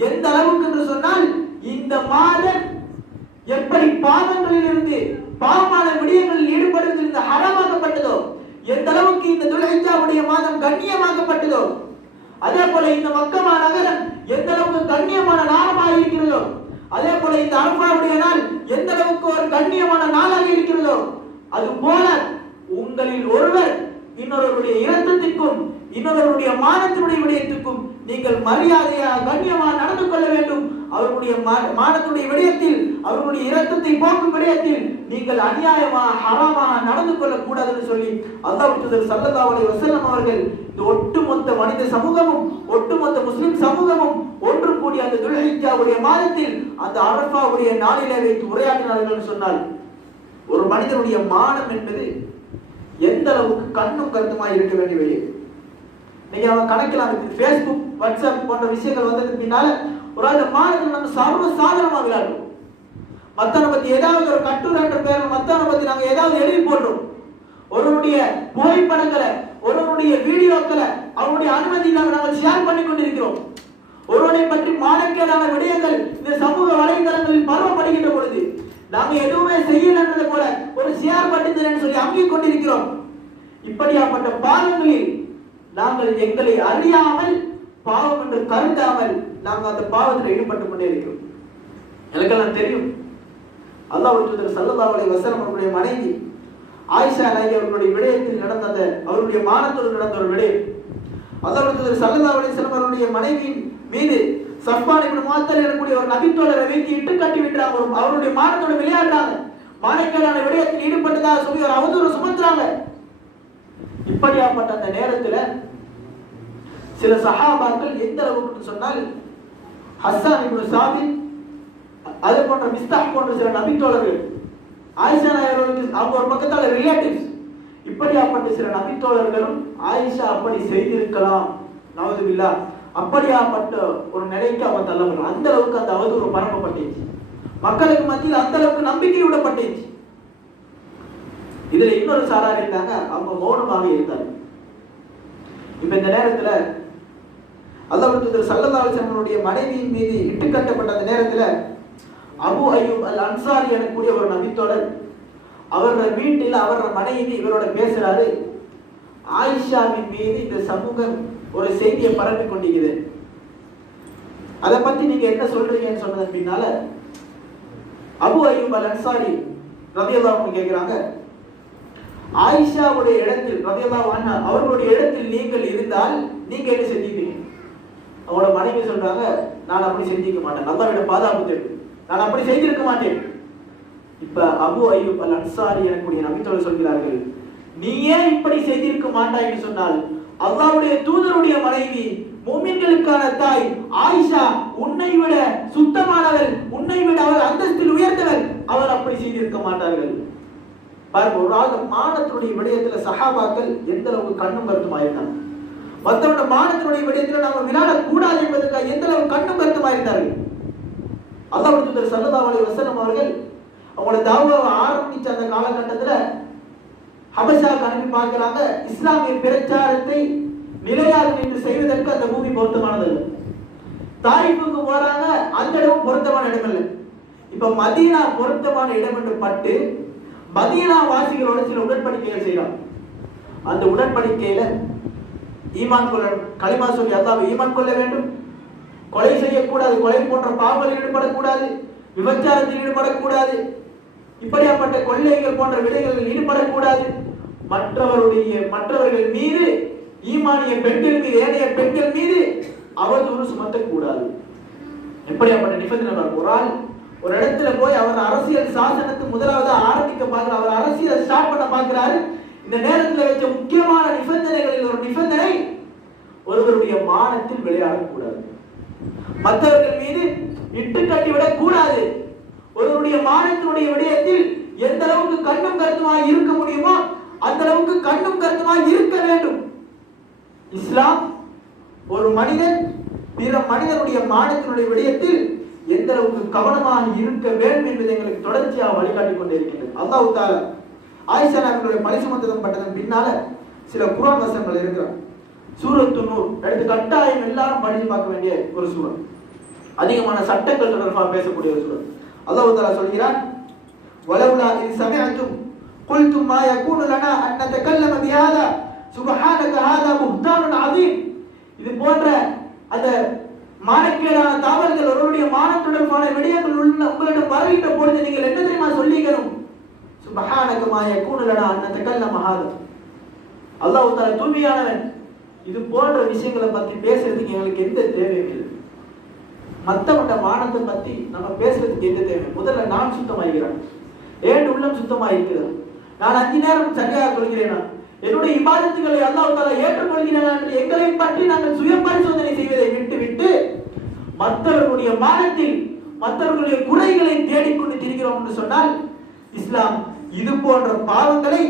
எந்த அளவுக்கு என்று சொன்னால், இந்த மாதம் எப்படி பாவங்களில் இருந்து பாவமான விடயங்களில் ஈடுபடுவதில் ஹராமாக்கப்பட்டதோ, எந்த அளவுக்கு இந்த துல்ஹிஜ்ஜாவுடைய மாதம் கண்ணியமாக்கப்பட்டதோ, அதே போல இந்த மக்கா நகரம் எந்த அளவுக்கு கண்ணியமான நாளாக இருக்கிறதோ, அதே போல இந்த அரஃபாவுடைய நாள் எந்த அளவுக்கு ஒரு கண்ணியமான நாளாக இருக்கிறதோ, அது போல உங்களில் ஒருவர் இன்னொருவருடைய இரத்தத்திற்கும் இன்னொருவருடைய மானத்தினுடைய விடயத்திற்கும் நீங்கள் மரியாதையாக கண்ணியமாக நடந்து கொள்ள வேண்டும். அவருடைய மானத்துடைய விடயத்தில், அவருடைய இரத்தத்தை போக்கும் விடயத்தில் நீங்கள் அநியாயமாக ஹராமாக நடந்து கொள்ள கூடாதுன்னு சொல்லி அல்லாஹ்வுடைய தூதர் ஸல்லல்லாஹு அலைஹி வஸல்லம் அவர்கள் இந்த ஒட்டுமொத்த மனித சமூகமும் ஒட்டுமொத்த முஸ்லிம் சமூகமும் ஒன்று கூடி அந்த துல்ஹிஜ்ஜாவுடைய மாதத்தில் அந்த அரஃபாவுடைய நாளிலே வைத்து உரையாற்றினார்கள் சொன்னால், ஒரு மனிதனுடைய மானம் என்பது எந்த அளவுக்கு கண்ணும் கருத்துமாய் இருக்க வேண்டிய வேலை. நீங்க அவன் கணக்கில் Facebook, WhatsApp போன்ற விஷயங்கள் வந்ததுக்கு பின்னால ஒரு அந்த மாதத்தில் நம்ம சர்வ சாதாரணமாக விளையாடுறோம். மத்தவனை பத்தி ஏதாவது ஒரு கட்டுரை என்ற பேரில் மத்தவனை பத்தி நாங்க ஏதாவது எழுதி போடுறோம். ஒருவருடைய புகைப்படங்களை, ஒருவருடைய வீடியோக்களை அவருடைய அனுமதி இல்லாமல் நாங்கள் ஷேர் பண்ணி கொண்டிருக்கிறோம். ஒருவனை பற்றி மானக்கேடான விடயங்கள் இந்த சமூக வலைதளங்களில் பரவப்படுகின்ற பொழுது நாங்க எதுவுமே செய்யலன்றது போல ஒரு ஷேர் பண்ணித்தரேன்னு சொல்லி அங்கிக் கொண்டிருக்கிறோம். இப்படியாப்பட்ட பாவங்களில் நாங்கள் எங்களை அறியாமல் பாவம் என்று கருதாமல் நாங்கள் அந்த பாவத்தில் ஈடுபட்டு கொண்டே இருக்கிறோம். எனக்கெல்லாம் தெரியும், அல்லாஹ்வுடைய தூதர் ஸல்லல்லாஹு அலைஹி வஸல்லம் அவருடைய மனைவி ஆயிஷா நாயகி அவர்களுடைய விடயத்தில் நடந்த அந்த அவருடைய மானத்தோடு நடந்த ஒரு விடயம். அல்லாஹ்வுடைய தூதர் ஸல்லல்லாஹு அலைஹி வஸல்லம் அவருடைய மனைவியின் மீது சஃப்வான் இப்னு முஅத்தல் எனக்கூடிய ஒரு நபித்தோழரை வைத்து இட்டு கட்டி விட்டுறாங்க. அவருடைய மானத்தோடு விளையாடுறாங்க. மானக்கேடான விடயத்தில் ஈடுபட்டதாக சொல்லி ஒரு அவதூறு சுமத்துறாங்க. இப்படியாப்பட்ட அந்த நேரத்தில் சில சஹாபாக்கள் எந்த அளவுக்கு சொன்னால், ஹஸ்ஸான் இப்னு சாபித், அது போன்ற மிஸ்தாஹ் போன்ற சில நபித்தோழர்கள், ஆயிஷா நாயகர்களுக்கு அவங்க ஒரு பக்கத்தால ரிலேட்டிவ்ஸ், இப்படியாப்பட்ட சில நபித்தோழர்களும் ஆயிஷா அப்படி செய்திருக்கலாம், நவுதுபில்லாஹ், அப்படியாப்பட்ட ஒரு நிலைக்கு அவன் தள்ளப்படுறான். அந்த அளவுக்கு அந்த அவதூறு பரப்பப்பட்டுச்சு, மக்களுக்கு மத்தியில் அந்த அளவுக்கு நம்பிக்கை விடப்பட்டுச்சு. இதுல இன்னொரு சாரார் இருந்தாங்க, அவங்க மௌனமாக இருந்தாங்க. இப்ப இந்த நேரத்துல அல்லாஹ்வுடைய தூதர் ஸல்லல்லாஹு அலைஹி வஸல்லம் மனைவியின் மீது இட்டுக்கட்டப்பட்ட அந்த நேரத்துல அபு அய்யூப் அல் அன்சாரி எனக்கூடிய ஒரு நபித்தோழர் அவரோட வீட்டில் அவரோட மனைவி இவரோட பேசுறாரு, ஆயிஷாவின் மீது இந்த சமூகம் ஒரு செய்தியை பரப்பி கொண்டிருக்குது, அதை பத்தி நீங்க என்ன சொல்றீங்கன்னு சொன்னதன் பின்னால அபு அய்யூப் அல் அன்சாரி ரலியல்லாஹு அன்ஹு கேக்குறாங்க, ஆயிஷாவுடைய இடத்தில் ரலியல்லாஹு அன்ஹா அவர்களுடைய இடத்தில் நீங்கள் இருந்தால் நீங்க என்ன செஞ்சீங்க? அவரோட மனைவி சொல்றாங்க, நான் அப்படி செஞ்சிக்க மாட்டேன், அல்லாஹ்விட பாதுகாப்பு தேடு, நான் அப்படி செய்திருக்க மாட்டேன். இப்ப அபு அய்யூப் அல் அன்சாரி எனக்கூடிய நபித்தோழர் சொல்கிறார்கள், நீயே இப்படி செய்திருக்க மாட்டாய் என்று சொன்னால் அல்லாஹ்வுடைய தூதருடைய மனைவி முஃமின்களுக்கான தாய் ஆயிஷா உன்னை விட சுத்தமானவர், உன்னை விட அவர் அந்தஸ்தில் உயர்ந்தவர், அவர் அப்படி செய்திருக்க மாட்டார்கள். பாருங்க, ஒரு ஆள் மானத்தினுடைய விடயத்துல சஹாபாக்கள் எந்த அளவுக்கு கண்ணும் கருத்துமாயிருந்தாங்க. மற்றவங்க மானத்தினுடைய விடயத்துல நாம விளையாடக்கூடாது என்பதற்காக எந்த அளவுக்கு கண்ணும் கருத்துமாயிருந்தார்கள். அல்லாஹ்வுடைய தூதர் ஸல்லல்லாஹு அலைஹி வஸல்லம் அவர்கள் அவங்களோட தாவா ஆரம்பிச்ச அந்த காலகட்டத்துல ஹபஷாக்கு அனுப்பி பார்க்கிறாங்க. இஸ்லாமிய பிரச்சாரத்தை நிலையாக நின்று செய்வதற்கு அந்த பூமி பொருத்தமானது இல்லை. தாயிஃபுக்கு போறாங்க, அந்த இடம் பொருத்தமான இடம் இல்லை. இப்ப மதீனா பொருத்தமான இடம் என்று பட்டு மதீனா வாசிகளோட சில உடன்படிக்கைகள் செய்யறாங்க. அந்த உடன்படிக்கையில ஈமான் கொள்ள, களிமா சொல்லி அல்லாஹ்வை ஈமான் கொள்ள வேண்டும், கொலை செய்யக்கூடாது, கொலை போன்ற பாவங்களில் ஈடுபடக்கூடாது, விபச்சாரத்தில் ஈடுபடக்கூடாது, இப்படியாப்பட்ட கொள்ளைகள் போன்ற விடைகளில் ஈடுபடக்கூடாது, மற்றவர்கள் மீது ஈமானிய பெண்கள் மீது ஏனைய பெண்கள் மீது அவதூறு சுமத்தக்கூடாது. எப்படியாப்பட்ட நிபந்தனை? ஒரு ஆள் ஒரு இடத்துல போய் அவர் அரசியல் சாசனத்தை முதலாவது ஆரம்பிக்க பார்க்கிறார், அவர் அரசியல் ஸ்டார்ட் பண்ண பார்க்கிறாரு. இந்த நேரத்தில் வச்ச முக்கியமான நிபந்தனைகளில் ஒரு நிபந்தனை, ஒருவருடைய மானத்தில் விளையாடக்கூடாது, மற்றவர்கள் மீது இட்டு கட்டிவிடக் கூடாது, ஒருவருடைய மானத்தினுடைய விடயத்தில் எந்த அளவுக்கு கண்ணும் கருத்துமாய் இருக்க முடியுமோ அந்த அளவுக்கு கண்ணும் கருத்துமாய் இருக்க வேண்டும். இஸ்லாம் ஒரு மனிதன் பிற மனிதனுடைய மானத்தினுடைய விடயத்தில் எந்த அளவுக்கு கவனமாக இருக்க வேண்டும் என்பதை எங்களுக்கு தொடர்ச்சியாக வழிகாட்டிக் கொண்டிருக்கின்றது. அல்லாஹ் தஆலா ஆயிஷா நபியுடைய பழி சுமத்தப்பட்டதன் பின்னால சில குர்ஆன் வசனங்கள் இருக்கிறார். சூரத்து நூர் எடுத்து கட்டாயம் எல்லாரும் படித்து பார்க்க வேண்டிய ஒரு சூரத், அதிகமான சட்டங்கள் தொடர்பாக பேசக்கூடிய ஒரு சூரத். அல்லாஹ் தஆலா சொல்கிறான், வலவுலா இன் சமிஅதும் குல்தும் மா யகூனு லனா அன் நதகல்லம பிஹாதா சுப்ஹானக ஹாதா புஹ்தானுன் அதீம். இது போன்ற அந்த மானக்கேடான தவறுகள், ஒருவருடைய மான தொடர்பான விடயங்கள் உங்களிடம் வருகின்ற பொழுது நீங்கள் என்ன தெரியுமா சொல்லிக்கணும்? சுப்ஹானக மா யகூனு லனா அன் நதகல்லம ஹாதா. அல்லாஹ் தஆலா தூய்மையானவன், இது போன்ற விஷயங்களை பத்தி பேசுறதுக்கு எங்களுக்கு எந்த தேவையும் இல்லை. மற்றவங்க மானத்தை பத்தி நம்ம பேசுறதுக்கு எந்த தேவை? முதல்ல நான் சுத்தமாகிறேன், ஏன் உள்ளம் சுத்தமாயிருக்கிறது, நான் 5 நேரம் சரியாக கொள்கிறேனா, என்னுடைய இபாதத்துகளை அல்லாஹ் தஆலா ஏற்றுக்கொள்கிறானா என்று எங்களை பற்றி நாங்கள் சுய பரிசோதனை செய்வதை விட்டுவிட்டு மற்றவர்களுடைய மானத்தில் மற்றவர்களுடைய குறைகளை தேடிக்கொண்டு திரிகிறோம் என்று சொன்னால் இஸ்லாம் இது போன்ற பாவங்களை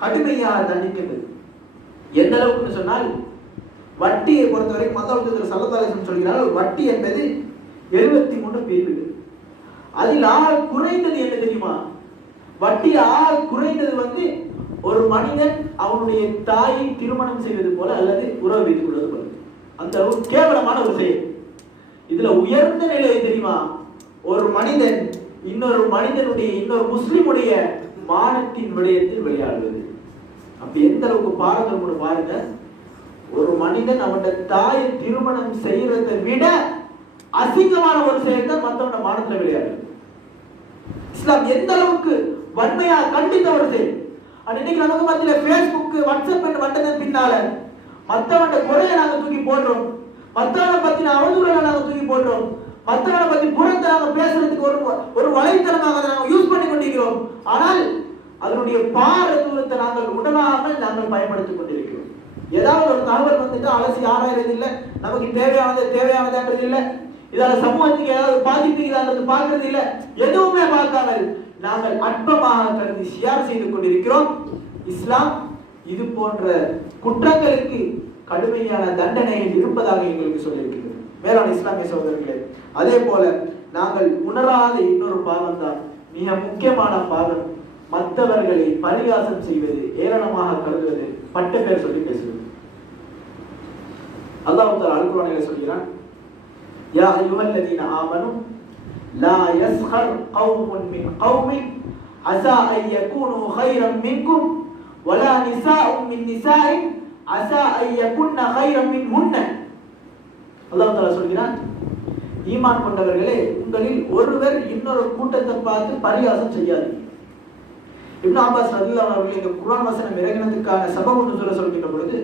கடுமையாக தண்டிக்கிறது. எந்த அளவுக்கு சொன்னால், வட்டியை பொறுத்தவரைக்கும் அல்லாஹ் ஸல்லல்லாஹு அலைஹி வஸல்லம் சொல்கிறார்கள், வட்டி என்பது 73 பிரிவுகள். அதில் குறைந்தது என்ன தெரியுமா? வட்டி குறைந்தது ஒரு மனிதன் அவனுடைய தாயை திருமணம் செய்வது போல அல்லது உறவு வைத்துக் கொள்வது போல, அந்த அளவுக்கு கேவலமான ஒரு செயல். இதுல உயர்ந்த நிலை தெரியுமா? ஒரு மனிதன் இன்னொரு முஸ்லிமுடைய மானத்தின் விடயத்தில் விளையாடுவது. அப்ப எந்த அளவுக்கு பாரதம் பாருங்க. ஒரு மனிதன் அவனுடைய தாயை திருமணம் செய்யறதை விட அசிங்கமான ஒரு செயல் தான் மற்றவன மானத்துல விளையாடுறது. இஸ்லாம் எந்த அளவுக்கு வன்மையா கண்டித்த ஒரு செயல். இன்னைக்கு நமக்கு மத்தியில Facebook, WhatsApp வந்ததன் பின்னால மற்றவன குறைய நாங்க தூக்கி போடுறோம், மற்றவனை பத்தின அவதூறை நாங்க தூக்கி போடுறோம், மற்றவனை பத்தி புறத்தை நாங்க பேசுறதுக்கு ஒரு வலைத்தளமாக நாங்க யூஸ் பண்ணி கொண்டிருக்கிறோம். ஆனால் அதனுடைய பாரதூரத்தை நாங்கள் உடனாமல் நாங்கள் பயன்படுத்திக் கொண்டிருக்கிறோம். ஏதாவது ஒரு தகவல் வந்துட்டு அலசி ஆராயறது இல்லை, நமக்கு தேவையானதுன்றது இல்லை, இதால சமூகத்துக்கு ஏதாவது பாதிப்புகிறான்றது பார்க்கறது இல்லை, எதுவுமே பார்க்காமல் நாங்கள் அற்பமாக கருதி ஷேர் செய்து கொண்டிருக்கிறோம். இஸ்லாம் இது போன்ற குற்றங்களுக்கு கடுமையான தண்டனையில் இருப்பதாக எங்களுக்கு சொல்லியிருக்கிறது. மேலான இஸ்லாமிய சகோதரர்களே, அதே போல நாங்கள் உணராத இன்னொரு பாவம் தான் மிக முக்கியமான பாவம், மற்றவர்களை பரிகாசம் செய்வது, ஏளனமாக கருதுவது, பட்ட பேர் சொல்லி பேசுவது. அல்லாஹ் தஆலா அல்-குர்ஆனிலே சொல்கிறான், யா அய்யுஹல்லதீன ஆமனு லா யஸ்கர் கௌமுன் மின் கௌமின் அஸா அன் யகூனு கைரன் மின்கும் வலா நிசாஉன் மின் நிசாஇன் அஸா அன் யகுன்ன கைரன் மின்ஹுன்ன. அல்லாஹ் தஆலா சொல்கிறான், ஈமான் கொண்டவர்களே, உங்களில் ஒருவர் இன்னொரு கூட்டத்தை பார்த்து பரிகாசம் செய்யாதீர்கள். இப்னு அப்பாஸ் ரலியல்லாஹு அன்ஹு அவர்கள் இந்த குர்ஆன் வசனம் இறங்கினதுக்கான சபபு நுஸூல் சொல்கின்ற பொழுது,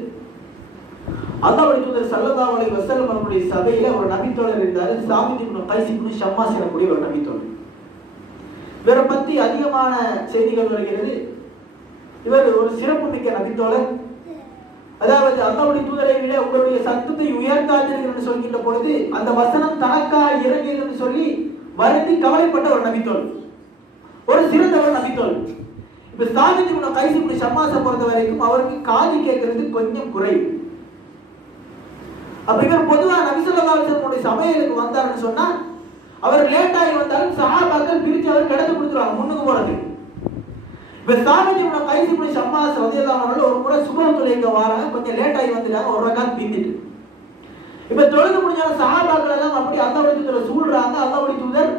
அல்லாஹ்வுடைய தூதர் ஸல்லல்லாஹு அலைஹி வஸல்லம் அவருடைய சபையில ஒரு நபித்தோழர் இருந்தார், சாபித் இப்னு கைஸ் இப்னு ஷம்மாஸ் எனக்கூடிய ஒரு நபித்தோழர். இவரை பற்றி அதிகமான செய்திகள் வருகிறது. இவர் ஒரு சிறப்பு மிக்க நபித்தோழர். அதாவது அல்லாஹ்வுடைய தூதரை விட உங்களுடைய சத்தத்தை உயர்த்தாதீர்கள் என்று சொல்கின்ற பொழுது அந்த வசனம் தனக்காக இறங்கியது என்று சொல்லி வருந்தி கவலைப்பட்ட ஒரு நபித்தோழர், ஒரு சிறந்த ஒரு நபித்தோழர். இப்ப சாபித் இப்னு கைஸ் இப்னு ஷம்மாஸை பொறுத்த வரைக்கும் அவருக்கு காது கேட்கறது கொஞ்சம் குறை. அப்ப இவர் பொதுவா நபி ஸல்லல்லாஹு அலைஹி வஸல்லம் சபைகளுக்கு வந்தாருன்னு சொன்னா அவர் லேட் ஆகி வந்தாலும் சஹாபாக்கள் பிரிச்சு அவர் கிடந்து கொடுத்துருவாங்க முன்னுக்கு போறதுக்கு. இப்ப சாபித் இப்னு கைஸ் இப்னு ஷம்மாஸ் ரலியல்லாஹு அன்ஹு ஒரு முறை சுபஹ் தொழுகைக்கு வராங்க, கொஞ்சம் லேட் ஆகி வந்துட்டாங்க, ஒரு ரக்காத் பிந்திட்டு. இப்ப தொழுது முடிஞ்ச சஹாபாக்கள் எல்லாம் அப்படி அல்லாஹ்வுடைய தூதரை சூழ்றாங்க. அல்லாஹ்வுடைய தூதர்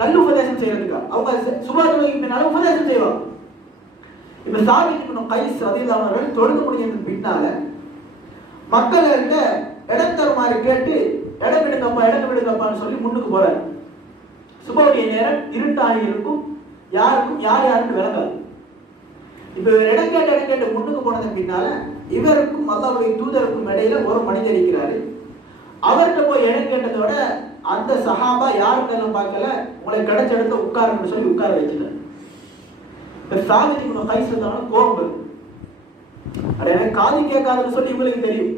நல்ல உபதேசம் செய்யறதுக்கா அவங்க சுபஹ் தொழுகைக்கு பின்னால உபதேசம் செய்வாங்க. இப்ப சாபித் இப்னு கைஸ் ரலியல்லாஹு அன்ஹு தொழுது முடிஞ்சதுக்கு பின்னால மக்கள்கிட்ட இடம் தருமாறு கேட்டு இடம் விடுங்கப்பான்னு சொல்லி முன்னுக்கு போறாரு. சுபஹுடைய நேரம் இருட்டாகி இருக்கும், யாருக்கும் யாருன்னு விளங்காது. இப்ப இவர் இடம் கேட்டு முன்னுக்கு போனதுக்கு பின்னால இவருக்கும் அல்லாஹ்வுடைய தூதருக்கும் இடையில ஒரு மனிதர் இருக்கிறாரு. அவர்கிட்ட போய் இடம் கேட்டதோட அந்த சஹாபா யாருன்னு பார்க்கல, உங்களை கிடைச்ச இடத்த உட்காருன்னு சொல்லி உட்கார வச்சுட்டார். இப்ப சாபித் இப்னு கைஸ் கோபம் வருது. அட எனக்கு காது கேட்காதுன்னு சொல்லி இவங்களுக்கு தெரியும்.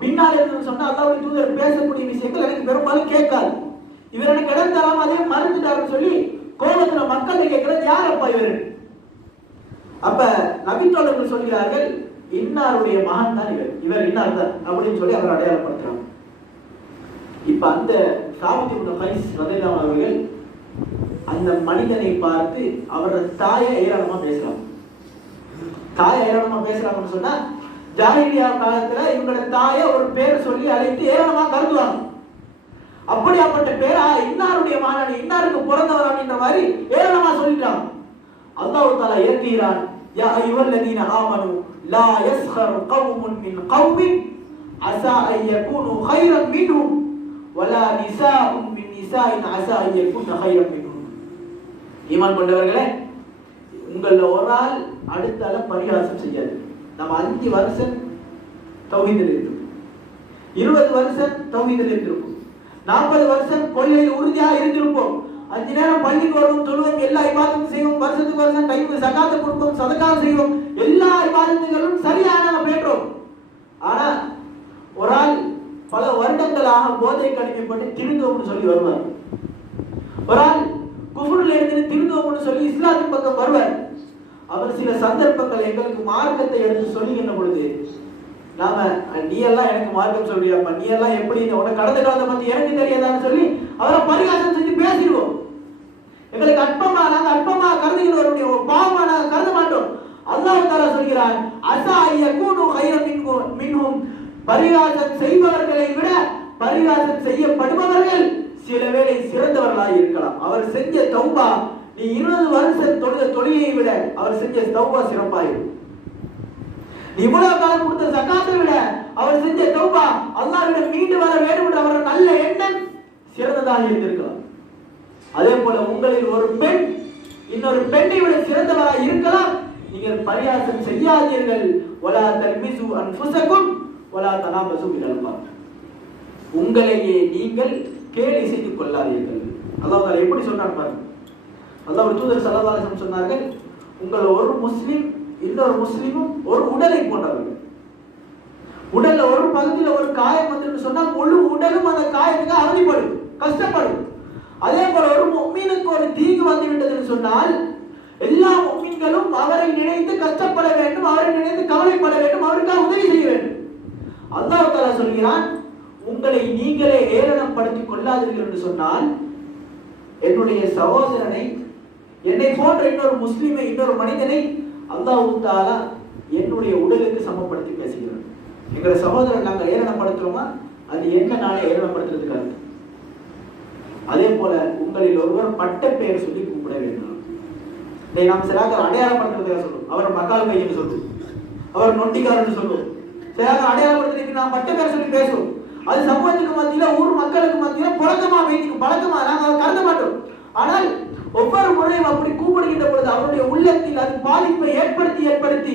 பின்னால் இருந்து சொன்னா அல்லாஹ்வுடைய தூதர் பேசக்கூடிய விஷயங்கள் எனக்கு பெரும்பாலும் கேட்காது. இவர் எனக்கு இடம் தராம அதே மறுத்துட்டாருன்னு சொல்லி கோபத்துல மக்கள் கேட்கிறது யார் அப்பா இவர்? அப்ப நபித்தோழர்கள் சொல்கிறார்கள், இன்னாருடைய மகன் தான் இவர் இன்னார் தான் அப்படின்னு சொல்லி அவர் அடையாளப்படுத்துறாங்க. இப்ப அந்த சாபித் இப்னு கைஸ் ரலியல்லாஹு அன்ஹு அவர்கள் அந்த மனிதனை பார்த்து அவரது தாயை ஏளனமா பேசுறாங்க. தாயை ஏளனமா பேசுறாங்கன்னு சொன்னா ஜாஹிலியா காலத்துல இவங்களோட தாயை ஒரு பேர் சொல்லி அழைத்து ஏளனமா கருதுவாங்க. அப்படியாப்பட்ட பேரா இன்னாருடைய மகன், இன்னாருக்கு பிறந்தவர் அப்படின்ற மாதிரி ஏளனமா சொல்லிட்டாங்க. அல்லாஹ் தஆலா ஏற்றுகிறான், யா அய்யுஹல்லதீன ஆமனு லா யஸ்கர் கௌமுன் மின் கௌமின் அஸா அன் யகூனு கைரன் மின்ஹும் வலா நிசாஉன் மின் நிசாஇன் அஸா அன் யகூன கைரன் மின்ஹும். ஈமான் கொண்டவர்களே, உங்கள ஒரு ஆள் அடுத்த ஆளை பரிகாசம் செய்யாது. நம்ம 5 வருஷம் தௌஹீதில் இருக்கும், 20 வருஷம் தௌஹீதில் இருக்கும், 40 வருஷம் கொள்கையில் உறுதியாக இருந்திருப்போம், 5 நேரம் பள்ளிக்கு வருவோம், தொழுவோம், எல்லா இபாதத்தும் செய்வோம், வருஷத்துக்கு வருஷம் டைமுக்கு ஜகாத்தை கொடுப்போம், சதகா செய்வோம், எல்லா இபாதத்துகளும் சரியாக நாம பேற்றோம். ஆனா ஒரு ஆள் பல வருடங்களாக போதைக்கு அடிமைப்பட்டு திருந்தோம்னு சொல்லி வருவார். ஒரு ஆள் குஃப்ரில் இருந்து திருந்தோம்னு சொல்லி இஸ்லாத்தின் பக்கம் வருவார். அவர் சில சந்தர்ப்பங்கள் எங்களுக்கு மார்க்கத்தை எடுத்து சொல்லுகின்ற பொழுது நாம நீ எல்லாம் எனக்கு மார்க்கம் சொல்றியாப்பா, நீ எல்லாம் எப்படி உனக்கு கடந்த காலத்தை பத்தி எனக்கு தெரியாதான்னு சொல்லி அவரை பரிகாசம் செஞ்சு பேசிடுவோம். எங்களுக்கு நாங்க அற்பமா கருதுகிறவருடைய ஒரு பாவமா நாங்க கருத மாட்டோம். அல்லாஹ் தஆலா சொல்கிறான், அஸா யகூனு கைரன் மின்ஹும், பரிகாசம் செய்பவர்களை விட பரிகாசம் செய்யப்படுபவர்கள் சில வேளை சிறந்தவர்களாக இருக்கலாம். அவர் செஞ்ச தௌபா நீ 20 வருஷம் தொழுகையை விட அவர் செஞ்ச தௌபா சிறப்பாயிருக்கும். இவ்வளவு காலம் கொடுத்த ஜகாத்தை விட அவர் செஞ்ச தௌபா அல்லாஹ்விடம் மீண்டு வர வேண்டும் என்ற அவர் நல்ல எண்ணம் சிறந்ததாக இருந்திருக்கலாம். அதே போல உங்களில் ஒரு பெண் இன்னொரு பெண்ணை விட சிறந்தவராக இருக்கலாம். நீங்கள் பரியாசம் செய்யாதீர்கள். வலா தல்மிசு அன்ஃபுஸகும் வலா தனாபசு பில் அல்காப். உங்களையே நீங்கள் கேலி செய்து கொள்ளாதீர்கள். அல்லாஹ் தஆலா எப்படி சொன்னார் பாருங்க. அல்லாஹ்வுடைய தூதர் ஸல்லல்லாஹு அலைஹி வஸல்லம் சொன்னார்கள், உங்கள் ஒரு முஸ்லிம் இன்னொரு முஸ்லிமும் ஒரு உடலை போன்றவர்கள். உடல்ல ஒரு பகுதியில் ஒரு காயம் வந்து சொன்னா முழு உடலும் அந்த காயத்துக்கு அவதிப்படும், கஷ்டப்படும். அதே போல ஒரு முஃமினுக்கு ஒரு தீங்கு வந்து விட்டதுன்னு சொன்னால் எல்லா முஃமின்களும் அவரை நினைத்து கஷ்டப்பட வேண்டும், அவரை நினைத்து கவலைப்பட வேண்டும், அவருக்காக உதவி செய்ய வேண்டும். அல்லாஹ் தஆலா சொல்கிறான், உங்களை நீங்களே ஏளனப்படுத்திக் கொள்ளாதீர்கள் என்று சொன்னால் என்னுடைய சகோதரனை, என்னை போன்ற இன்னொரு முஸ்லிமை, இன்னொரு மனிதனை அல்லாஹ் தஆலா என்னுடைய உடலுக்கு சமப்படுத்தி பேசுகிறார். எங்களை சகோதரன் நாங்கள் ஏளனப்படுத்துறோமா, அது என்ன நாளை ஏளனப்படுத்துறதுக்காக. அதே போல உங்களில் ஒருவர் பட்ட பெயர் சொல்லி கூப்பிட வேண்டும். நாம் சிலாக அடையாளப்படுத்துறதுக்காக சொல்லுவோம், அவர் மக்கால் பையன் சொல்லுவோம், அவர் நொண்டிக்காரன்னு சொல்லுவோம். சிலாக அடையாளப்படுத்துறதுக்கு நாம் பட்ட பெயர் சொல்லி பேசுவோம். அது சமூகத்துக்கு மத்தியில, ஊர் மக்களுக்கு மத்தியில புழக்கமா வைத்துக்கு பழக்கமா நாங்கள் கருத மாட்டோம். ஆனால் ஒவ்வொரு முறையும் அப்படி கூப்பிடுகின்ற பொழுது அவருடைய உள்ளத்தில் அது பாதிப்பை ஏற்படுத்தி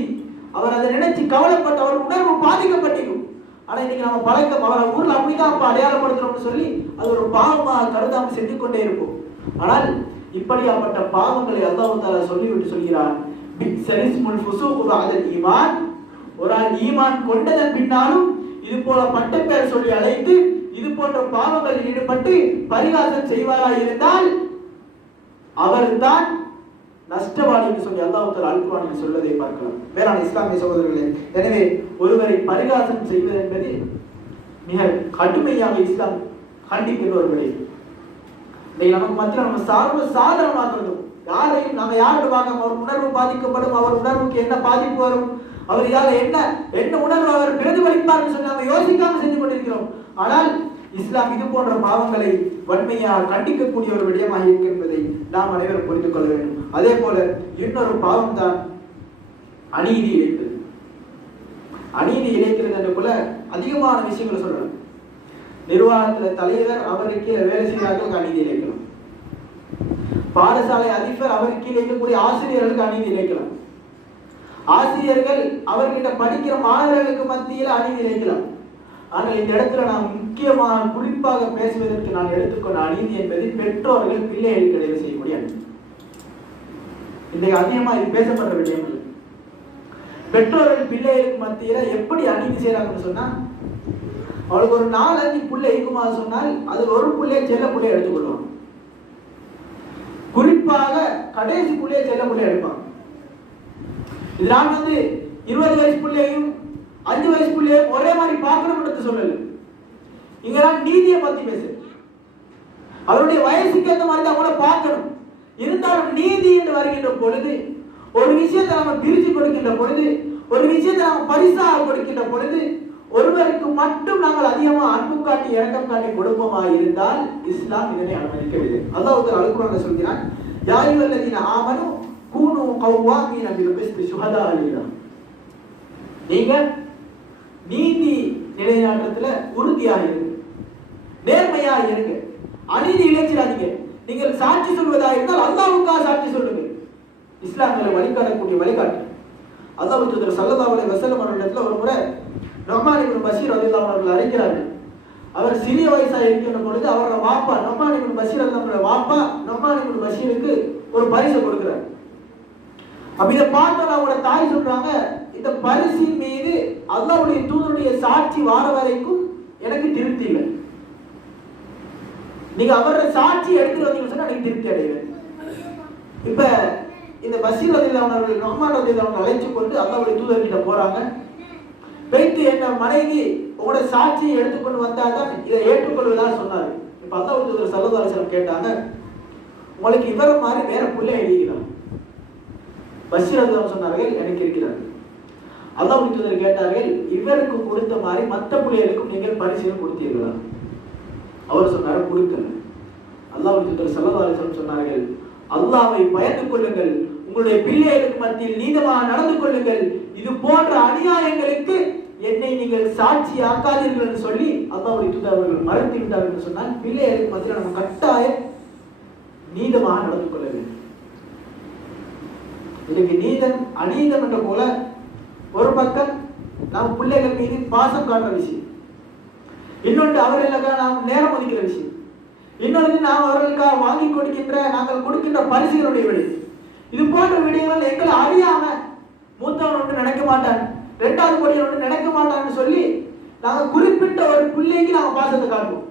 அவர் அதை நினைச்சு கவலைப்பட்டு அவர் உணர்வு பாதிக்கப்பட்டிருக்கும். ஆனா இன்னைக்கு நம்ம பழக்கம் அவரை ஊர்ல அப்படிதான் அடையாளப்படுத்துறோம்னு சொல்லி அது ஒரு பாவமாக கருதாமல் செஞ்சு கொண்டே இருப்போம். ஆனால் இப்படியாப்பட்ட பாவங்களை அல்லாஹ் தஆலா சொல்லிவிட்டு சொல்கிறான், பிஸ்ஸலிஸ்முல் ஃபுசூகு பஅதல் ஈமான். ஒரு ஆள் ஈமான் கொண்டதன் பின்னாலும் இது போல பட்டப்பேர் சொல்லி அழைத்து இது போன்ற பாவங்களில் ஈடுபட்டு பரிகாசம் செய்வாராய் இருந்தால் அவர்தான் நஷ்டவாளி என்று சொல்லி அல்லாஹ் தஆலா அல் குர்ஆனில் சொல்வதை பார்க்கலாம். வேளாண் இஸ்லாமிய சகோதரர்களே, எனவே ஒருவரை பரிகாசம் செய்வது என்பது மிக கடுமையாக இஸ்லாம் கண்டிக்கின்ற ஒரு விடயம். இதை நமக்கு மத்தியில் நம்ம சாதாரணமாக்குறதும் யாரையும் நம்ம யாரோட பார்க்க அவர் உணர்வு பாதிக்கப்படும், அவர் உணர்வுக்கு என்ன பாதிப்பு வரும், அவர் யார என்ன உணர்வு அவர் பிரதிபலிப்பார் சொல்லி நம்ம யோசிக்காம செஞ்சு கொண்டிருக்கிறோம். ஆனால் இஸ்லாம் இது போன்ற பாவங்களை வன்மையாக கண்டிக்கக்கூடிய ஒரு விடயமாக இருக்கு என்பதை நாம் அனைவரும் புரிந்து கொள்ள வேண்டும். அதே போல இன்னொரு பாவம் தான் அநீதி இழைத்தது. அநீதி இழைக்கிறது என்ற போல அதிகமான விஷயங்களை சொல்லணும். நிர்வாகத்தில் தலைவர் அவருக்கு வேலை செய்கிறார்கள், அநீதி இழைக்கலாம். பாடசாலை அதிபர் அவருக்கு இழைக்கக்கூடிய ஆசிரியர்களுக்கு அநீதி இழைக்கலாம். ஆசிரியர்கள் அவர்கிட்ட படிக்கிற மாணவர்களுக்கு மத்தியில் அநீதி இழைக்கலாம். ஆனால் இந்த இடத்துல நாம் முக்கியமாக குறிப்பாக பேசுவதற்கு நான் எடுத்துக்கொண்ட அநீதி என்பது பெற்றோர்கள் பிள்ளைகளுக்கு இடையில் செய்யக்கூடிய அநீதி. இன்றைக்கு அதிகமாக இது பேசப்படுற விஷயம் இல்லை. பெற்றோர்கள் பிள்ளைகளுக்கு மத்தியில எப்படி அநீதி செய்யறாங்கன்னு சொன்னா, அவளுக்கு ஒரு 4-5 புள்ளை இருக்குமா சொன்னால் அது ஒரு புள்ளைய செல்ல புள்ளைய எடுத்துக்கொள்வாங்க. குறிப்பாக கடைசி புள்ளைய செல்ல புள்ளைய எடுப்பாங்க. இது நான் 20 வயசு பிள்ளையும் 5 வயசு பிள்ளையும் ஒரே மாதிரி பார்க்கணும்னு சொல்லல. இங்க நான் நீதியை பத்தி பேசுறேன். அவருடைய வயசுக்கு ஏற்ற மாதிரி அவங்கள பார்க்கணும். இருந்தாலும் நீதி என்று வருகின்ற பொழுது, ஒரு விஷயத்தை நம்ம பிரிச்சு கொடுக்கின்ற பொழுது, ஒரு விஷயத்தை நம்ம பரிசாக கொடுக்கின்ற பொழுது, ஒருவருக்கு மட்டும் நாங்கள் அதிகமாக அன்பு காட்டி இறக்கம் காட்டி கொடுப்போமாக இருந்தால் இஸ்லாம் இதனை அனுமதிக்கவில்லை. அல்லாஹ் அல் குர்ஆனில் சொல்கிறான், யா அய்யுஹல்லதீன ஆமனூ கூனூ கவ்வாமீன பில் கிஸ்தி ஷுஹதா லில்லாஹ். நீங்க நீதி நிலைநாட்டத்துல உறுதியாக இருங்க, நேர்மையாக இருங்க, அநீதி இழைச்சிடாதீங்க. நீங்கள் சாட்சி சொல்வதாக இருந்தால் அல்லாஹ்வுக்காக சாட்சி சொல்லுங்க. இஸ்லாமில் வழிகாட்டக்கூடிய வழிகாட்டு. அல்லாஹ் தூதர் ஸல்லல்லாஹு அலைஹி வஸல்லம் அவர்களிடத்துல ஒரு முறை நுஅமான் இப்னு பஷீர் ரலியல்லாஹு அன்ஹு அவர்கள் அறிஞரார்கள். அவர் சிறிய வயசாக இருக்கிற பொழுது அவரோட வாப்பா நுஅமான் இப்னு பஷீர் ரலியல்லாஹு வாப்பா நுஅமான் இப்னு பஷீருக்கு ஒரு பரிசு கொடுக்கிறார். அப்ப இதை பார்த்தோம் அவங்களோட தாய் சொல்றாங்க, இந்த பரிசின் மீது அல்லாஹ்வுடைய தூதருடைய சாட்சி வார வரைக்கும் எனக்கு திருப்தி இல்லை. நீங்க அவரோட சாட்சி எடுத்துட்டு வந்தீங்கன்னு சொன்னா எனக்கு திருப்தி அடைவேன். இப்ப இந்த பஷீர் ரலியல்லாஹு அன்ஹு அவர்கள் நுஅமான் ரலியல்லாஹு அன்ஹு அழைச்சு கொண்டு அல்லாஹ்வுடைய தூதர்கிட்ட போறாங்க. போயிட்டு என்ன மனைவி உங்களோட சாட்சியை எடுத்துக்கொண்டு வந்தாதான் இதை ஏற்றுக்கொள்வதா சொன்னாரு. இப்ப அல்லாஹ்வுடைய தூதர் ஸல்லல்லாஹு அலைஹி வஸல்லம் கேட்டாங்க, உங்களுக்கு இவரை மாதிரி வேற பிள்ளை எழுதிக்கலாம்? பஷீர் ரலியல்லாஹு சொன்னார்கள், எனக்கு இருக்கிறார். அல்லாஹ்வுடைய தூதர் கேட்டார்கள், இவருக்கு கொடுத்த மாதிரி மற்ற பிள்ளைகளுக்கும் நீங்கள் பரிசீலனை கொடுத்தீர்களா? அவர் சொன்னார், கொடுக்கல. அல்லாஹ்வுடைய தூதர் ஸல்லல்லாஹு அலைஹி வஸல்லம் சொன்னார்கள், அல்லாஹ்வை பயந்து கொள்ளுங்கள், உங்களுடைய பிள்ளைகளுக்கு மத்தியில் நீதமாக நடந்து கொள்ளுங்கள், இது போன்ற அநியாயங்களுக்கு என்னை நீங்கள் சாட்சி ஆக்காதீர்கள் என்று சொல்லி அல்லாஹ்வுடைய தூதர் அவர்கள் மறுத்து விட்டார்கள் என்று சொன்னால் பிள்ளைகளுக்கு மத்தியில் நம்ம கட்டாயம் நீதமாக நடந்து கொள்ள வேண்டும். இதுக்கு நீதம் அநீதம் என்ற போல ஒரு பக்கம் நாம் பிள்ளைகள் மீது பாசம் காட்டுற விஷயம், இன்னொன்று அவர்களுக்காக நாம் நேரம் ஒதுக்கிற விஷயம், இன்னொன்று நாம் அவர்களுக்காக வாங்கி கொடுக்கின்ற நாங்கள் கொடுக்கின்ற பரிசுகளுடைய விடை. இது போன்ற விடயங்கள் எங்களை அறியாம மூத்தவன் ஒன்று நினைக்க மாட்டான், 2வது பொடியன் ஒன்று நினைக்க மாட்டான்னு சொல்லி நாங்கள் குறிப்பிட்ட ஒரு பிள்ளைக்கு நாங்கள் பாசத்தை காட்டுவோம்.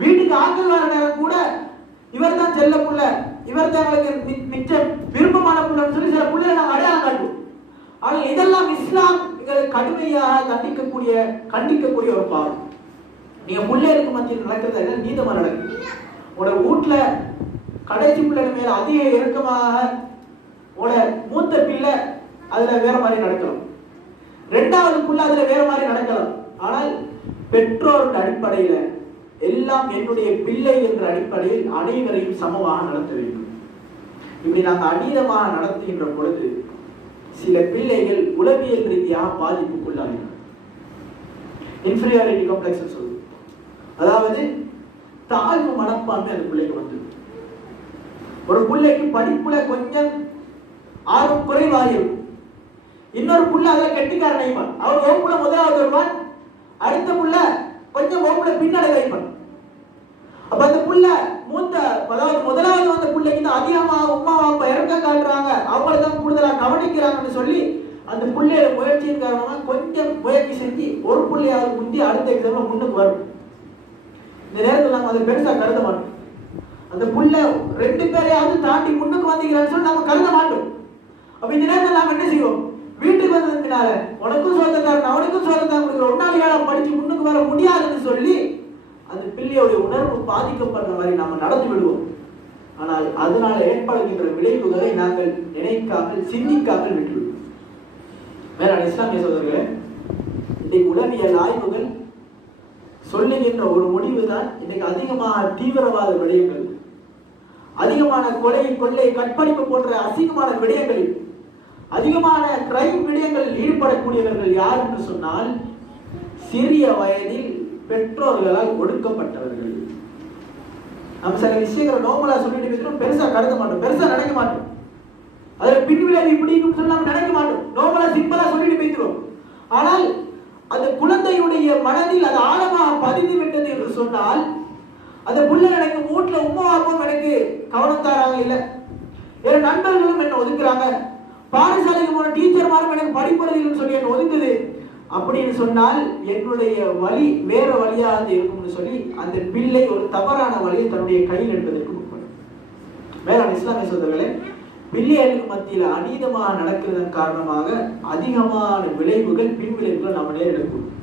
வீட்டுக்கு ஆட்கள் வர நேரம் கூட இவர் தான் செல்ல புள்ள, இவர் தான் எங்களுக்கு மிச்ச விருப்பமான புள்ளன்னு சொல்லி சில பிள்ளைகளை நாங்கள் அடையாளம் காட்டுவோம். ஆனால் இதெல்லாம் இஸ்லாம் எங்களை கடுமையாக கண்டிக்கக்கூடிய ஒரு பாவம். நீங்க பிள்ளைகளுக்கு மத்தியில் நடக்கிறது நீதமா நடக்குது. உங்களோட வீட்டுல கடைசி பிள்ளை மேல அதிக இறக்கமாக உங்களோட மூத்த பிள்ளை அதுல வேற மாதிரி நடக்கலாம், 2வது பிள்ளை அதுல வேற மாதிரி நடக்கலாம். ஆனால் பெற்றோர் அடிப்படையில எல்லாம் என்னுடைய பிள்ளை என்ற அடிப்படையில் அனைவரையும் சமமாக நடத்த வேண்டும். இப்படி நாங்கள் அநீதமாக நடத்துகின்ற பொழுது சில பிள்ளைகள் உளவியல் ரீதியாக பாதிப்புக்குள்ளாகிறார். இன்ஃபீரியாரிட்டி காம்ப்ளெக்ஸ் சொல்லுது, அதாவது தாழ்வு மனப்பான்மை அந்த பிள்ளைக்கு வந்து. ஒரு பிள்ளைக்கு படிப்புல கொஞ்சம் ஆர்வம் குறைவாயிருக்கும், இன்னொரு புள்ள அதுல கெட்டிக்காரன் வைப்பான், அவர் வகுப்புல 1வது வருவான், அடுத்த புள்ள கொஞ்சம் வகுப்புல பின்னடை வைப்பான். அப்ப அந்த புள்ள அதாவது முதலாவது வந்த பிள்ளைக்கு தான் அதிகமாக உமா அப்பா இறக்கம் காட்டுறாங்க, அவங்கள தான் கூடுதலாக கவனிக்கிறாங்கன்னு சொல்லி அந்த பிள்ளைய முயற்சியின் காரணமா கொஞ்சம் முயற்சி செஞ்சு ஒரு பிள்ளையாவது முந்தி அடுத்த எக்ஸாம்ல முன்னுக்கு வரும். இந்த நேரத்தில் நம்ம அதை பெருசா கருத மாட்டோம். அந்த புள்ள 2 பேரையாவது தாண்டி முன்னுக்கு வந்தீங்கன்னு சொல்லி நம்ம கருத மாட்டோம். அப்ப இந்த நேரத்தில் நாம என்ன செய்வோம்? வீட்டுக்கு வந்ததுனால உனக்கும் சோதத்தாரன் அவனுக்கும் சோதத்தான் கொடுக்குற ஒன்னாளியால படிச்சு முன்னுக்கு வர முடியாதுன்னு சொல்லி அந்த பிள்ளையோட உணர்வு பாதிக்கப்படுற மாதிரி நாம நடந்து விடுவோம். ஆனால் அதனால ஏற்படுகின்ற விளைவுகளை நாங்கள் நினைக்காமல் சிந்திக்காமல் விட்டுவிடுவோம். வேற இஸ்லாமிய சகோதரர்களே, இன்றைக்கு உளவியல் ஆய்வுகள் சொல்லுகின்ற ஒரு முடிவு தான் இன்னைக்கு அதிகமான தீவிரவாத விடயங்கள், அதிகமான கொலை கொள்ளை கற்பழிப்பு போன்ற அசிங்கமான விடயங்களில் அதிகமான கிரைம் விடயங்களில் ஈடுபடக்கூடியவர்கள் யார் என்று சொன்னால் சிறிய வயதில் பெற்றோர்களால் ஒடுக்கப்பட்டவர்கள். நம்ம சில விஷயங்களை நோமலா சொல்லிட்டு பேசுறோம், பெருசா கருத மாட்டோம், பெருசா நினைக்க மாட்டோம். அதுல பின்விளைவு இப்படின்னு சொல்லி நம்ம நினைக்க மாட்டோம், நோமலா சிம்பிளா சொல்லிட்டு பேசுறோம். ஆனால் அந்த குழந்தையுடைய மனதில் அது ஆழமாக பதிந்து விட்டது என்று சொன்னால் அந்த புள்ள எனக்கு வீட்டுல உமா அப்பாவும் எனக்கு கவனம் தராங்க, இல்ல என் நண்பர்களும் என்ன ஒதுக்குறாங்க, பாடசாலைக்கு போன டீச்சர்மாரும் எனக்கு படிப்பதில்லைன்னு சொல்லி என்ன ஒதுக்குது அப்படின்னு சொன்னால் என்னுடைய வழி வேற வழியாக இருக்கும்னு சொல்லி அந்த பிள்ளை ஒரு தவறான வழியை தன்னுடைய கையில் எடுப்பதற்கு முற்படும். வேளாண் இஸ்லாமிய சோதரர்களே, பிள்ளைகளுக்கு மத்தியில் அநீதமாக நடக்கிறதன் காரணமாக அதிகமான விளைவுகள் பின்விளைவுகள் நம்ம நேரிடக்கூடும்.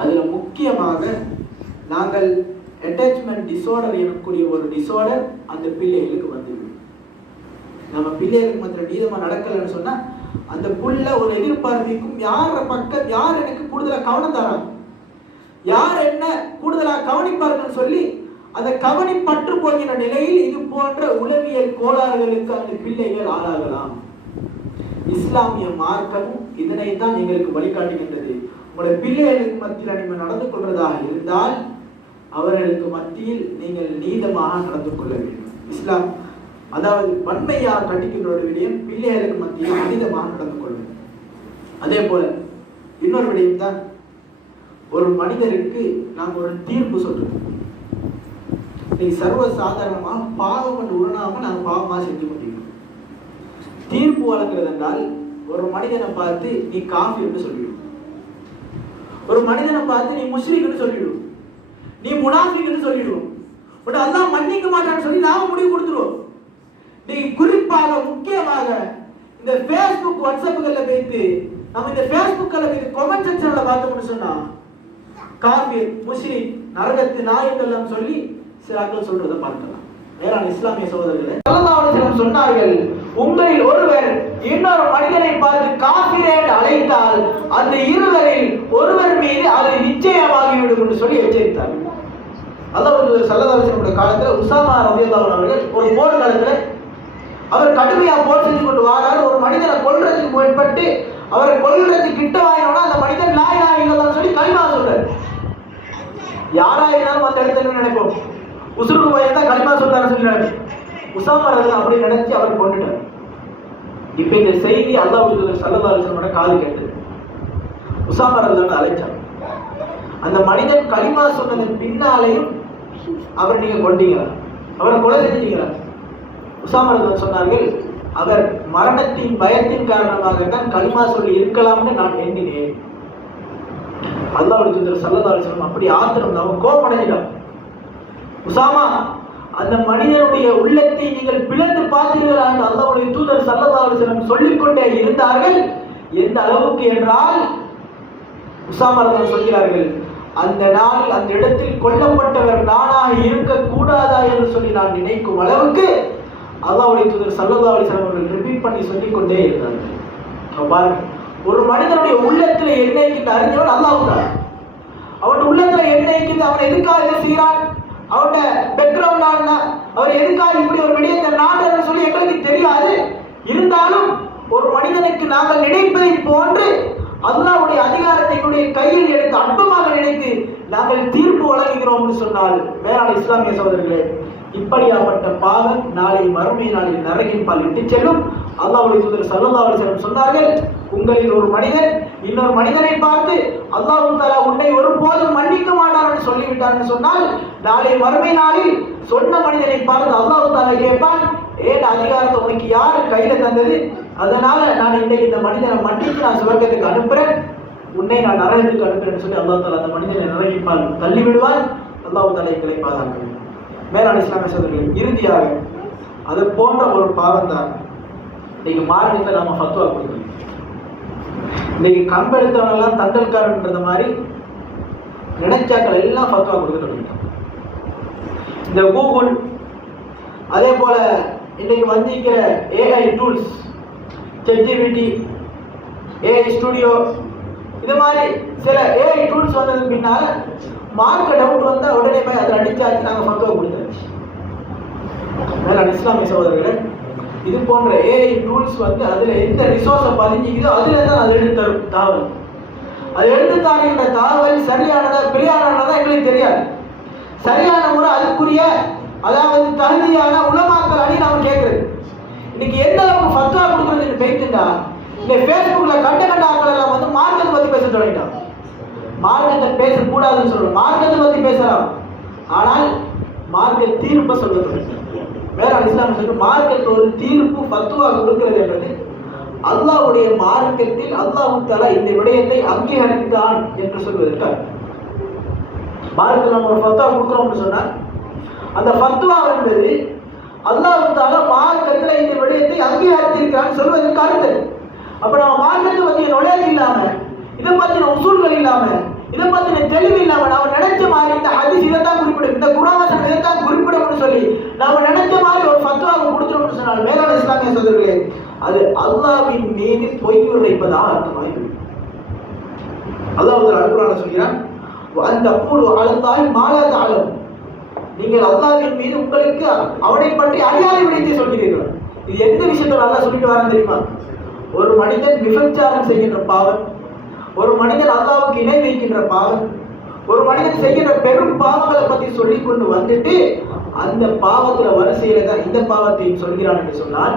அதுல முக்கியமாக நாங்கள் அட்டாச்மெண்ட் டிசார்டர் எனக்கூடிய ஒரு டிசார்டர் அந்த பிள்ளைகளுக்கு வந்துவிடும். நம்ம பிள்ளைகளுக்கு மத்தியில் நீதமாக நடக்கலன்னு சொன்னா அந்த புள்ள ஒரு எதிர்பார்ப்பிக்கும் யார பக்கம் யார் எனக்கு கூடுதலாக கவனம் தராங்க, யார் என்ன கூடுதலாக கவனிப்பார்கள் சொல்லி அந்த கவனிப்பற்று போகிற நிலையில் இது போன்ற உளவியல் கோளாறுகளுக்கு அந்த பிள்ளைகள் ஆளாகலாம். இஸ்லாமிய மார்க்கமும் இதனைத்தான் எங்களுக்கு வழிகாட்டுகின்றது. உங்களுடைய பிள்ளைகளுக்கு மத்தியில் நீங்கள் நடந்து கொள்வதாக இருந்தால் அவர்களுக்கு மத்தியில் நீங்கள் நீதமாக நடந்து கொள்ள வேண்டும். இஸ்லாம் அதாவது வன்மையாக கண்டிக்கின்ற ஒரு விடயம் பிள்ளைகளுக்கு மத்தியில் நீதமாக நடந்து கொள்ள வேண்டும். அதே போல இன்னொரு விடயம் தான் ஒரு மனிதருக்கு நாம் ஒரு தீர்ப்பு சொல்றோம். நீ சர்வ சாதாரணமா பாவம் என்று உணராம நாங்கள் பாவமா செஞ்சு கொண்டிருக்கோம். தீர்ப்பு வழங்குறது என்றால் ஒரு மனிதனை பார்த்து நீ காஃபி என்று சொல்லிவிடும், ஒரு மனிதனை பார்த்து நீ முஸ்லிம் என்று சொல்லிவிடும், நீ முனாஃபிக் என்று சொல்லிடுவோம், பட் அல்லாஹ் மன்னிக்க மாட்டான்னு சொல்லி நாம முடிவு கொடுத்துருவோம். நீ குறிப்பாக முக்கியமாக இந்த Facebook வாட்ஸ்அப்கள்ல வைத்து நம்ம இந்த Facebookல வைத்து கமெண்ட் செக்ஷன்ல பார்த்தோம்னு சொன்னா காஃபிர் முஸ்லிம் நரகத்து நாயங்கள் சொல்லி சிலர்கள் சொல்றதை பார்க்கலாம். வேறான இஸ்லாமிய சகோதரர்களே, ஸல்லல்லாஹு அலைஹி வஸல்லம் சொன்னார்கள், உங்களில் ஒருவர் இன்னொரு மனிதனை பார்த்து காஃபிர் என்று அழைத்தால் அந்த இருவரில் ஒருவர் மீது அது நிச்சயமாகிவிடும் என்று சொல்லி எச்சரித்தார். அல்லாஹ் ஸல்லல்லாஹு அலைஹி வஸல்லம் காலத்துல உஸாமா ரலியல்லாஹு அன்ஹு அவர்கள் ஒரு போர் காலத்துல அவர் கடுமையா போர் செஞ்சு கொண்டு வராரு. ஒரு மனிதனை கொல்றதுக்கு முற்பட்டு அவரை கொல்றதுக்கு கிட்ட வாங்கினோம்னா அந்த மனிதன் லா இலாஹா இல்லல்லாஹ் சொல்லி கலிமா சொல்றாரு. யாரா இருந்தாலும் அந்த இடத்துல நினைப்போம், உசுருக்கு போய் தான் கலிமா சொல்றாரு சொல்றாரு. உஸாமா ரலியல்லாஹு அப்படி நினைச்சு அவர் கொண்டுட்டார். இப்ப இந்த செய்தி அல்லாஹ் ஸல்லல்லாஹு அலைஹி வஸல்லம் காது கேட்டது. உஸாமா ரலியல்லாஹு அழைச்சார். அந்த மனிதன் கலிமா சொன்னதன் பின்னாலேயும் அவர் நீங்க கொண்டீங்களா, அவரை கொலை செஞ்சீங்களா? உஸாமா ரலியல்லாஹு சொன்னார்கள், அவர் மரணத்தின் பயத்தின் காரணமாக தான் கலிமா சொல்லி இருக்கலாம்னு நான் எண்ணினேன். அல்லாஹ்வுடைய தூதர் ஸல்லல்லாஹு அலைஹி வஸல்லம் அப்படி ஆத்திரம் அவன் கோபம் அடைஞ்சிட்டான். உஸாமா, அந்த மனிதனுடைய உள்ளத்தை நீங்கள் பிளந்து பார்த்தீர்களா என்று அல்லாஹ்வுடைய தூதர் ஸல்லல்லாஹு அலைஹி வஸல்லம் சொல்லிக்கொண்டே இருந்தார்கள். எந்த அளவுக்கு என்றால் உஸாமா ரலியல்லாஹு சொல்கிறார்கள், அந்த நாள் அந்த இடத்தில் கொல்லப்பட்டவர் நானாக இருக்கக்கூடாதா என்று சொல்லி நான் நினைக்கும் அளவுக்கு அல்லாஹ்வுடைய தூதர் ஸல்லல்லாஹு அலைஹி வஸல்லம் அவர்கள் ரிப்பீட் பண்ணி சொல்லிக் கொண்டே இருந்தார்கள். பாருங்க, ஒரு மனிதனுடைய உள்ளத்துல என்ன இருக்கின்ற அறிஞ்சவன் அல்லாஹ் தான். அவன் உள்ளத்துல என்ன இருக்கின்ற, அவன் எதுக்காக என்ன செய்யறான், அவனோட பேக்ரவுண்ட் என்ன, அவர் எதுக்காக இப்படி ஒரு விடயத்தை நாடுன்னு சொல்லி எங்களுக்கு தெரியாது. இருந்தாலும் ஒரு மனிதனுக்கு நாங்கள் நினைப்பதை போன்று அல்லாஹ்வுடைய அதிகாரத்தை கையில் எடுத்து அற்பமாக நினைத்து நாங்கள் தீர்ப்பு வழங்குகிறோம் சொன்னால், வேளாண் இஸ்லாமிய சகோதரர்களே, இப்படியாப்பட்ட பாவம் நாளை மறுமை நாளில் நரகின் பால் இட்டு செல்லும். அல்லாஹ்வுடைய தூதர் ஸல்லல்லாஹு அலைஹி வஸல்லம் சொன்னார்கள், உங்களில் ஒரு மனிதன் இன்னொரு மனிதனை பார்த்து அல்லாஹ் தஆலா உன்னை ஒருபோதும் மன்னிக்க மாட்டான் என்று சொல்லிவிட்டான்னு சொன்னால், நாளை மறுமை நாளில் சொன்ன மனிதனை பார்த்து அல்லாஹ் தஆலா கேட்பான், ஏன் அதிகாரத்தை உனக்கு யாரு கையில தந்தது? அதனால நான் இன்றைக்கு இந்த மனிதனை மன்னித்து நான் சுவர்க்கத்துக்கு அனுப்புறேன், உன்னை நான் நரகத்துக்கு அனுப்புறேன்னு சொல்லி அல்லாஹ் தஆலா அந்த மனிதனை நரகின் பால் தள்ளி விடுவான். அல்லாஹ் தஆலா எங்களை பாதுகாக்க. மேலான இஸ்லாமிய சகோதரர்களே, இறுதியாக அது போன்ற ஒரு பாவம் தான் இன்னைக்கு மார்க்கத்தில் நாம ஃபத்வா கொடுக்கணும். இன்னைக்கு கம்பெடுத்தவங்கெல்லாம் தண்டல்காரன்றது மாதிரி நினைச்சாக்கள் எல்லாம் ஃபத்வா கொடுத்துட்டு. இந்த கூகுள், அதே போல இன்னைக்கு வந்திருக்கிற AI tools, ChatGPT, AI studio, இது மாதிரி சில ஏஐ டூல்ஸ் வந்ததுக்கு பின்னால மார்க்க டவுட் வந்தா உடனே போய் அதில் அடிச்சாச்சு, நாங்கள் ஃபத்வா கொடுத்தாச்சு. மேலான இஸ்லாமிய சகோதரர்களே, இது போன்ற ஏஐ டூல்ஸ் வந்து அதுல எந்த ரிசோர்ஸை பதிஞ்சிக்குதோ அதுல தான் அது எடுத்து தரும் தகவல். அது எடுத்து தாருகின்ற தகவல் சரியானதா பிழையானதா எங்களுக்கு தெரியாது. சரியான முறை அதுக்குரிய அதாவது தகுதியான உலமாக்கள் அணி நாம கேட்கறது. இன்னைக்கு எந்த அளவுக்கு ஃபத்வா கொடுக்குறது பேசுண்டா, இந்த ஃபேஸ்புக்ல கண்ட ஆட்கள் எல்லாம் வந்து மார்க்கத்தை பத்தி பேச தொடங்கிட்டான். மார்க்கத்தை பேசக்கூடாதுன்னு சொல்றோம், மார்க்கத்தை பத்தி பேசலாம், ஆனால் மார்க்க தீர்ப்பை சொல்றது வேற இஸ்லாம் சொல்ற மார்க்கத்தில் ஒரு தீர்ப்பு ஃபத்வா கொடுக்கிறது என்பது அல்லாஹ்வுடைய மார்க்கத்தில் அல்லாஹ் தஆலா இந்த விடயத்தை அங்கீகரித்தான் என்று சொல்வதற்காக. மார்க்கத்தில் நம்ம ஒரு ஃபத்வா கொடுக்கிறோம்னு சொன்னால் அந்த ஃபத்வா என்பது அல்லாஹ் தஆலா மார்க்கத்தில் இந்த விடயத்தை அங்கீகரித்திருக்கிறான்னு சொல்வதற்கு அர்த்தம். அப்ப நம்ம மார்க்கத்தை பற்றிய நுழைவு இல்லாம, இதை பற்றின உசூல்கள் இல்லாம, இதை பற்றின தெளிவு இல்லாம நாம நினைச்ச மாதிரி இந்த ஹதீஸ் இதைத்தான் குறிப்பிடும், இந்த குர்ஆன் வசனம் இதைத்தான் குறிப்பிடும்னு சொல்லி நாம நினைச்ச மாதிரி ஒரு ஃபத்வாவை கொடுத்துட்டோம்னு சொன்னால், மேலான இஸ்லாமிய சகோதரர்களே, அது அல்லாஹ்வின் மீது பொய் உரைப்பதாக அர்த்தமாகிவிடும். அல்லாஹ் அல்-குர்ஆன்ல சொல்கிறான், அந்த அக்கூலு அலல்லாஹி மா லா தஅலம், நீங்கள் அல்லாஹ்வின் மீது உங்களுக்கு அவனை பற்றி அறியாத விடயத்தை சொல்கிறீர்கள். இது எந்த விஷயத்தை அல்லாஹ் சொல்லிட்டு வரான்னு தெரியுமா? ஒரு மனிதன் விபச்சாரம் செய்கின்ற பாவம், ஒரு மனிதன் அல்லாஹ்வுக்கு இணை வைக்கின்ற பாவம், ஒரு மனிதன் செய்கின்ற பெரும் பாவங்களை பத்தி சொல்லி கொண்டு வந்துட்டு அந்த பாவத்துல வரிசையில தான் இந்த பாவத்தை சொல்கிறான் என்று சொன்னால்,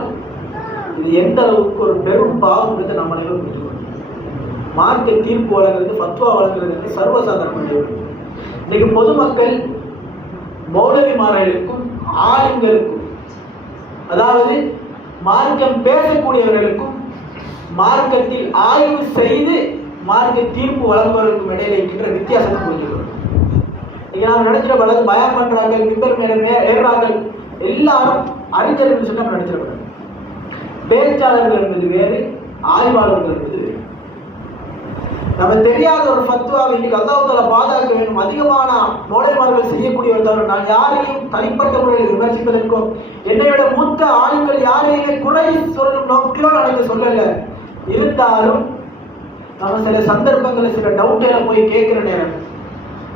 இது எந்த அளவுக்கு ஒரு பெரும் பாவம் என்று நம்ம புரிஞ்சுக்கணும். மார்க்க தீர்ப்பு வழங்குறது, ஃபத்வா வழங்குறது சர்வசாதாரண. இன்னைக்கு பொதுமக்கள் மௌலவிமார்களுக்கும் ஆளுங்களுக்கும், அதாவது மார்க்கம் பேசக்கூடியவர்களுக்கும் மார்க்கத்தில் ஆய்வு செய்து மார்க்க தீர்ப்பு வழங்குவதற்கும் இடையில இருக்கின்ற வித்தியாசத்தை புரிஞ்சுக்கணும். நீங்க நாம நினைச்சிட பலது பயம் பண்றாங்க, மிம்பர் மேல ஏறார்கள், எல்லாரும் அறிஞர்கள் சொன்னா நினைச்சிடப்படாது. பேச்சாளர்கள் என்பது வேறு, ஆய்வாளர்கள் என்பது வேறு. நம்ம தெரியாத ஒரு ஃபத்வாவை இன்னைக்கு அல்லாஹ் தஆலா பாதுகாக்க வேண்டும். அதிகமான மௌலவிமார்கள் செய்யக்கூடிய ஒரு தவறு, நான் யாரையும் தனிப்பட்ட முறையில் விமர்சிப்பதற்கோ என்னை விட மூத்த ஆளுங்கள் யாரையுமே குறை சொல்லும் நோக்கிலோ நான் சொல்லல. இருந்தாலும் நம்ம சில சந்தர்ப்பங்களில் சில டவுட்ல போய் கேட்கிற நேரம்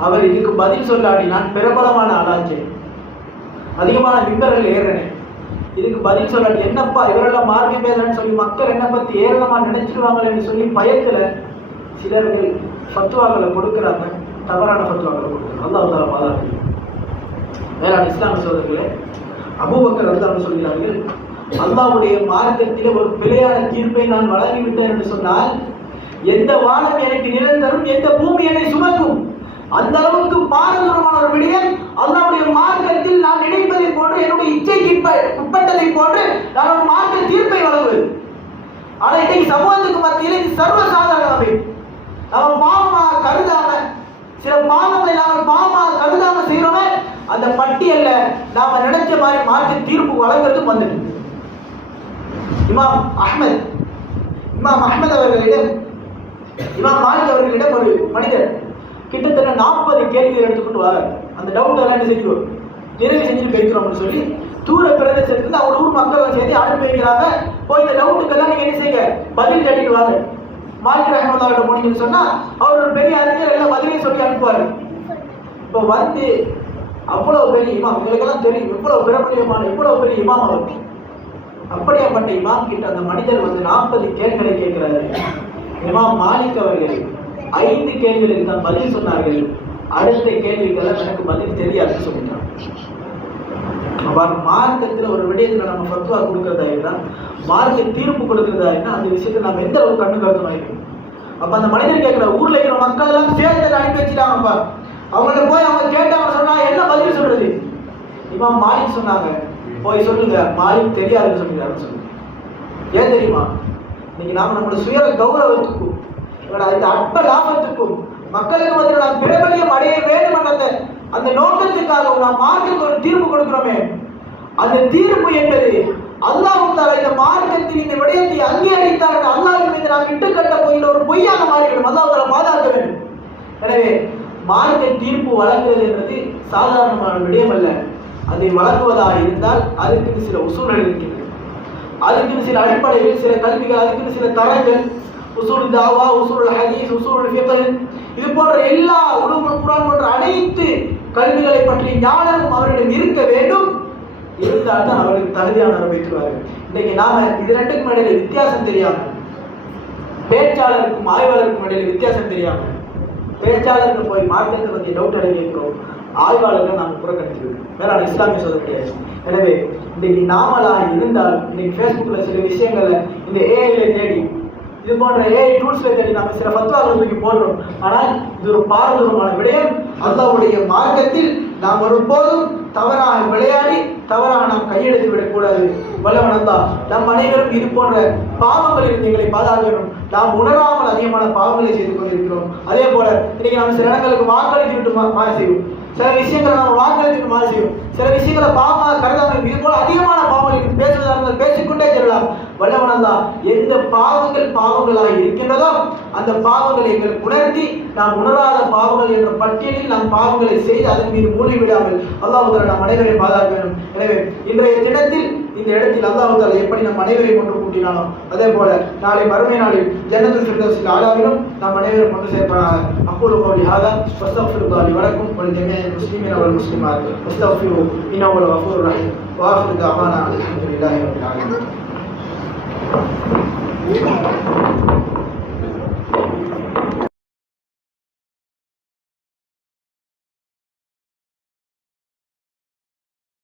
அவர் இதுக்கு பதில் சொல்லாடி, நான் பிரபலமான ஆளாச்சு, அதிகமான மிம்பர்கள் ஏறனே, இதுக்கு பதில் சொல்லாடி என்னப்பா இவரெல்லாம் மார்க்கம் பேசுறேன்னு சொல்லி மக்கள் என்ன பத்தி ஏறனமா நினைச்சிருவாங்களேன்னு சொல்லி பயத்துல சிலர்கள் ஃபத்வாக்களை கொடுக்கிறாங்க, தவறான ஃபத்வாக்களை கொடுக்குறாங்க. அல்லாஹ் தஆலா பாதுகாக்கணும். வேற இஸ்லாமிய சகோதரர்களே, அபூபக்கர் ரலியல்லாஹு சொல்கிறார்கள், அல்லாஹ்வுடைய மார்க்கத்திலே ஒரு பிழையான தீர்ப்பை நான் வழங்கிவிட்டேன் என்று சொன்னால் எந்த வானம் எனக்கு நிரந்தரம், எந்த பூமி என்னை சுமக்கும், அந்த அளவுக்கு பாரதூரமான ஒரு விடயம் அல்லாஹ்வுடைய மார்க்கத்தில் நான் நினைப்பதை போன்று என்னுடைய இச்சைக்கு உட்பட்டதை போன்று நான் ஒரு மார்க்க தீர்ப்பை வழங்குவேன். ஆனா இன்னைக்கு சமூகத்துக்கு மத்தியில் இது சர்வசாதாரணமாகவே நம்ம பாவமா கருதாம, சில பாவங்களை நாம பாவமா கருதாம செய்யறோமே, அந்த பட்டியல்ல நாம நினைச்ச மாதிரி மார்க்க தீர்ப்பு வழங்குறதுக்கு வந்துட்டு. இமாம் அஹ்மத் அவர்களிடம், இமாம் மாலிக் அவர்களிடம் ஒரு மனிதர் கிட்டத்தட்ட 40 கேள்விகள் எடுத்துக்கிட்டு வர, அந்த டவுட் எல்லாம் என்ன செஞ்சுருவோம், நிறைவு செஞ்சுட்டு போய்க்கிறோம்னு சொல்லி தூர பிரதேசத்துக்கு அவங்க ஊர் மக்கள் சேர்ந்து அனுப்பி வைக்கிறாங்க. போய் இந்த டவுட்டுக்கெல்லாம் நீங்க என்ன செய்ய பதில் தேடிட்டு வாங்க. மாலிக் ரஹ்மத்துல்லாஹி போனீங்கன்னு சொன்னா அவர் ஒரு பெரிய அறிஞர் எல்லாம் பதிலையும் சொல்லி அனுப்புவாரு. இப்போ வந்து அவ்வளவு பெரிய இமாம், எங்களுக்கெல்லாம் தெரியும் எவ்வளவு பிரபலியமான எவ்வளவு பெரிய இமாம் அவர். அப்படியாப்பட்ட இமாம் கிட்ட அந்த மனிதர் வந்து 40 கேள்விகளை கேட்கிறாரு. இமாம் மாலிக் அவர்கள் 5 கேள்விகளுக்கு தான் பதில் சொன்னார்கள். அடுத்த கேள்விக்கெல்லாம் எனக்கு பதில் தெரியாதுன்னு சொல்லிட்டாங்க. மார்க்கத்தில் ஒரு விடயத்தில் நம்ம ஃபத்வா கொடுக்கறதா இருந்தால், மார்க்க தீர்ப்பு கொடுக்கறதா இருந்தால், அந்த விஷயத்தை நம்ம எந்த அளவுக்கு கண்ணு கருத்துமா இருக்கணும். அப்ப அந்த மனிதர் கேட்கிற ஊர்ல இருக்கிற மக்கள் எல்லாம் சேர்த்து அனுப்பி வச்சுட்டாங்கப்பா. அவங்கள்ட்ட போய் அவங்க கேட்டாங்க, சொன்னா என்ன பதில் சொல்றது? இமாம் மாலிக் சொன்னாங்க, போய் சொல்லுங்க மாலிக் தெரியாதுன்னு சொல்லிக்கிறாருன்னு சொல்லுங்க. ஏன் தெரியுமா? இன்னைக்கு நாம நம்மளோட சுய கௌரவத்துக்கும் இந்த அற்ப லாபத்துக்கும் மக்களுக்கு வந்து நான் பிரபலியம் அடைய வேண்டும் என்ற அந்த நோக்கத்துக்காக நாம் மார்க்கத்துக்கு ஒரு தீர்ப்பு கொடுக்கிறோமே, அந்த தீர்ப்பு என்பது அல்லாஹ் தஆலா இந்த மார்க்கத்தில் இந்த விடயத்தை அங்கீகரித்தார். அல்லாஹ்வின் மீது நாம் இட்டுக்கட்ட போகிற ஒரு பொய்யாக மாறிவிடும். அல்லாஹ் தஆலா பாதுகாக்க வேண்டும். எனவே மார்க்க தீர்ப்பு வழங்குவது என்பது சாதாரணமான விடயம் அல்ல. அதை வழங்குவதாக இருந்தால் அதுக்கு சில உசூல்கள் இருக்கின்றன, அதுக்கு சில அடிப்படைகள், சில கல்விகள், அதுக்கு சில தரங்கள், உசூல் தாவா, உசூல் ஹதீஸ், உசூல் ஃபிக்ஹ், இது போன்ற எல்லா உலூமுல் குர்ஆன் போன்ற அனைத்து கல்விகளை பற்றிய ஞானமும் அவரிடம் இருக்க வேண்டும். இருந்தால் தான் அவர்களுக்கு தகுதியானவர் வைத்துவார்கள். இன்னைக்கு நாம இது ரெண்டுக்கும் இடையில வித்தியாசம் தெரியாம, பேச்சாளருக்கும் ஆய்வாளருக்கும் இடையில வித்தியாசம் தெரியாம, பேச்சாளருக்கு போய் மார்க்கத்தை பற்றி டவுட் அடைக்கிறோம், ஆய்வாளர்கள் நாம் புறக்கணிச்சிருக்கோம். வேற இஸ்லாமிய சொல்ல முடியாது. எனவே இன்னைக்கு நாமளா இருந்தால், இன்னைக்கு ஃபேஸ்புக்ல சில விஷயங்களை இந்த ஏஐல தேடி, இது போன்ற ஏஐ டூல்ஸ்ல தேடி நம்ம சில ஃபத்வாக்களை தூக்கி போடுறோம். ஆனால் இது ஒரு பாரதூரமான விடயம். அல்லாஹ்வுடைய மார்க்கத்தில் நாம் ஒருபோதும் தவறாக விளையாடி தவறாக நாம் கையெடுத்து விடக்கூடாது. வல்லவன் அல்லாஹ் நம் அனைவரும் இது போன்ற பாவங்களில் எங்களை பாதுகாக்கணும். நாம் உணராமல் அதிகமான பாவங்களை செய்து கொண்டிருக்கிறோம். அதே போல இன்னைக்கு நாம் சில இடங்களுக்கு வாக்களித்து விட்டு மாறி செய்வோம், சில விஷயங்களை நம்ம வாக்களித்து மாறி செய்வோம், சில விஷயங்களை பாவமாக கருதாமல் இது போல அதிகமான பாவங்கள் பேசுவதாக இருந்தால் பேசிக்கொண்டே செல்லலாம். வல்லவன் அல்லாஹ் எந்த பாவங்களாக இருக்கின்றதோ அந்த பாவங்களை எங்களுக்கு உணர்த்தி நாம் உணராத பாவங்கள் என்ற பட்டியலில் நாம் பாவங்களை செய்து அதன் மீது மூழ்கிவிடாமல் அல்லாஹ் தஆலா நம் அனைவரையும் பாதுகாக்க வேண்டும். எனவே இன்றைய தினத்தில் இந்த இடத்தில் அல்லாஹ் தஆலா எப்படி நம் அனைவரையும் ஒன்று கூட்டினானோ அதே போல நாளை மறுமை நாளில் ஜன்னத்துல் ஃபிர்தௌஸில் ஆலாவிலும் நாம் அனைவரும் ஒன்று சேர்ப்பதாக. அக்கூலு கௌலி ஹாதா வஸ்தக்ஃபிருல்லாஹ் லி வலக்கும் வ லிஜமீஇல் முஸ்லிமீன வல் முஸ்லிமாத் வஸ்தக்ஃபிருஹு இன்னஹு ஹுவல் கஃபூருர் ரஹீம். வ ஆখিরு தஅவானா அல்ஹம்துலில்லாஹி ரப்பில் ஆலமீன்.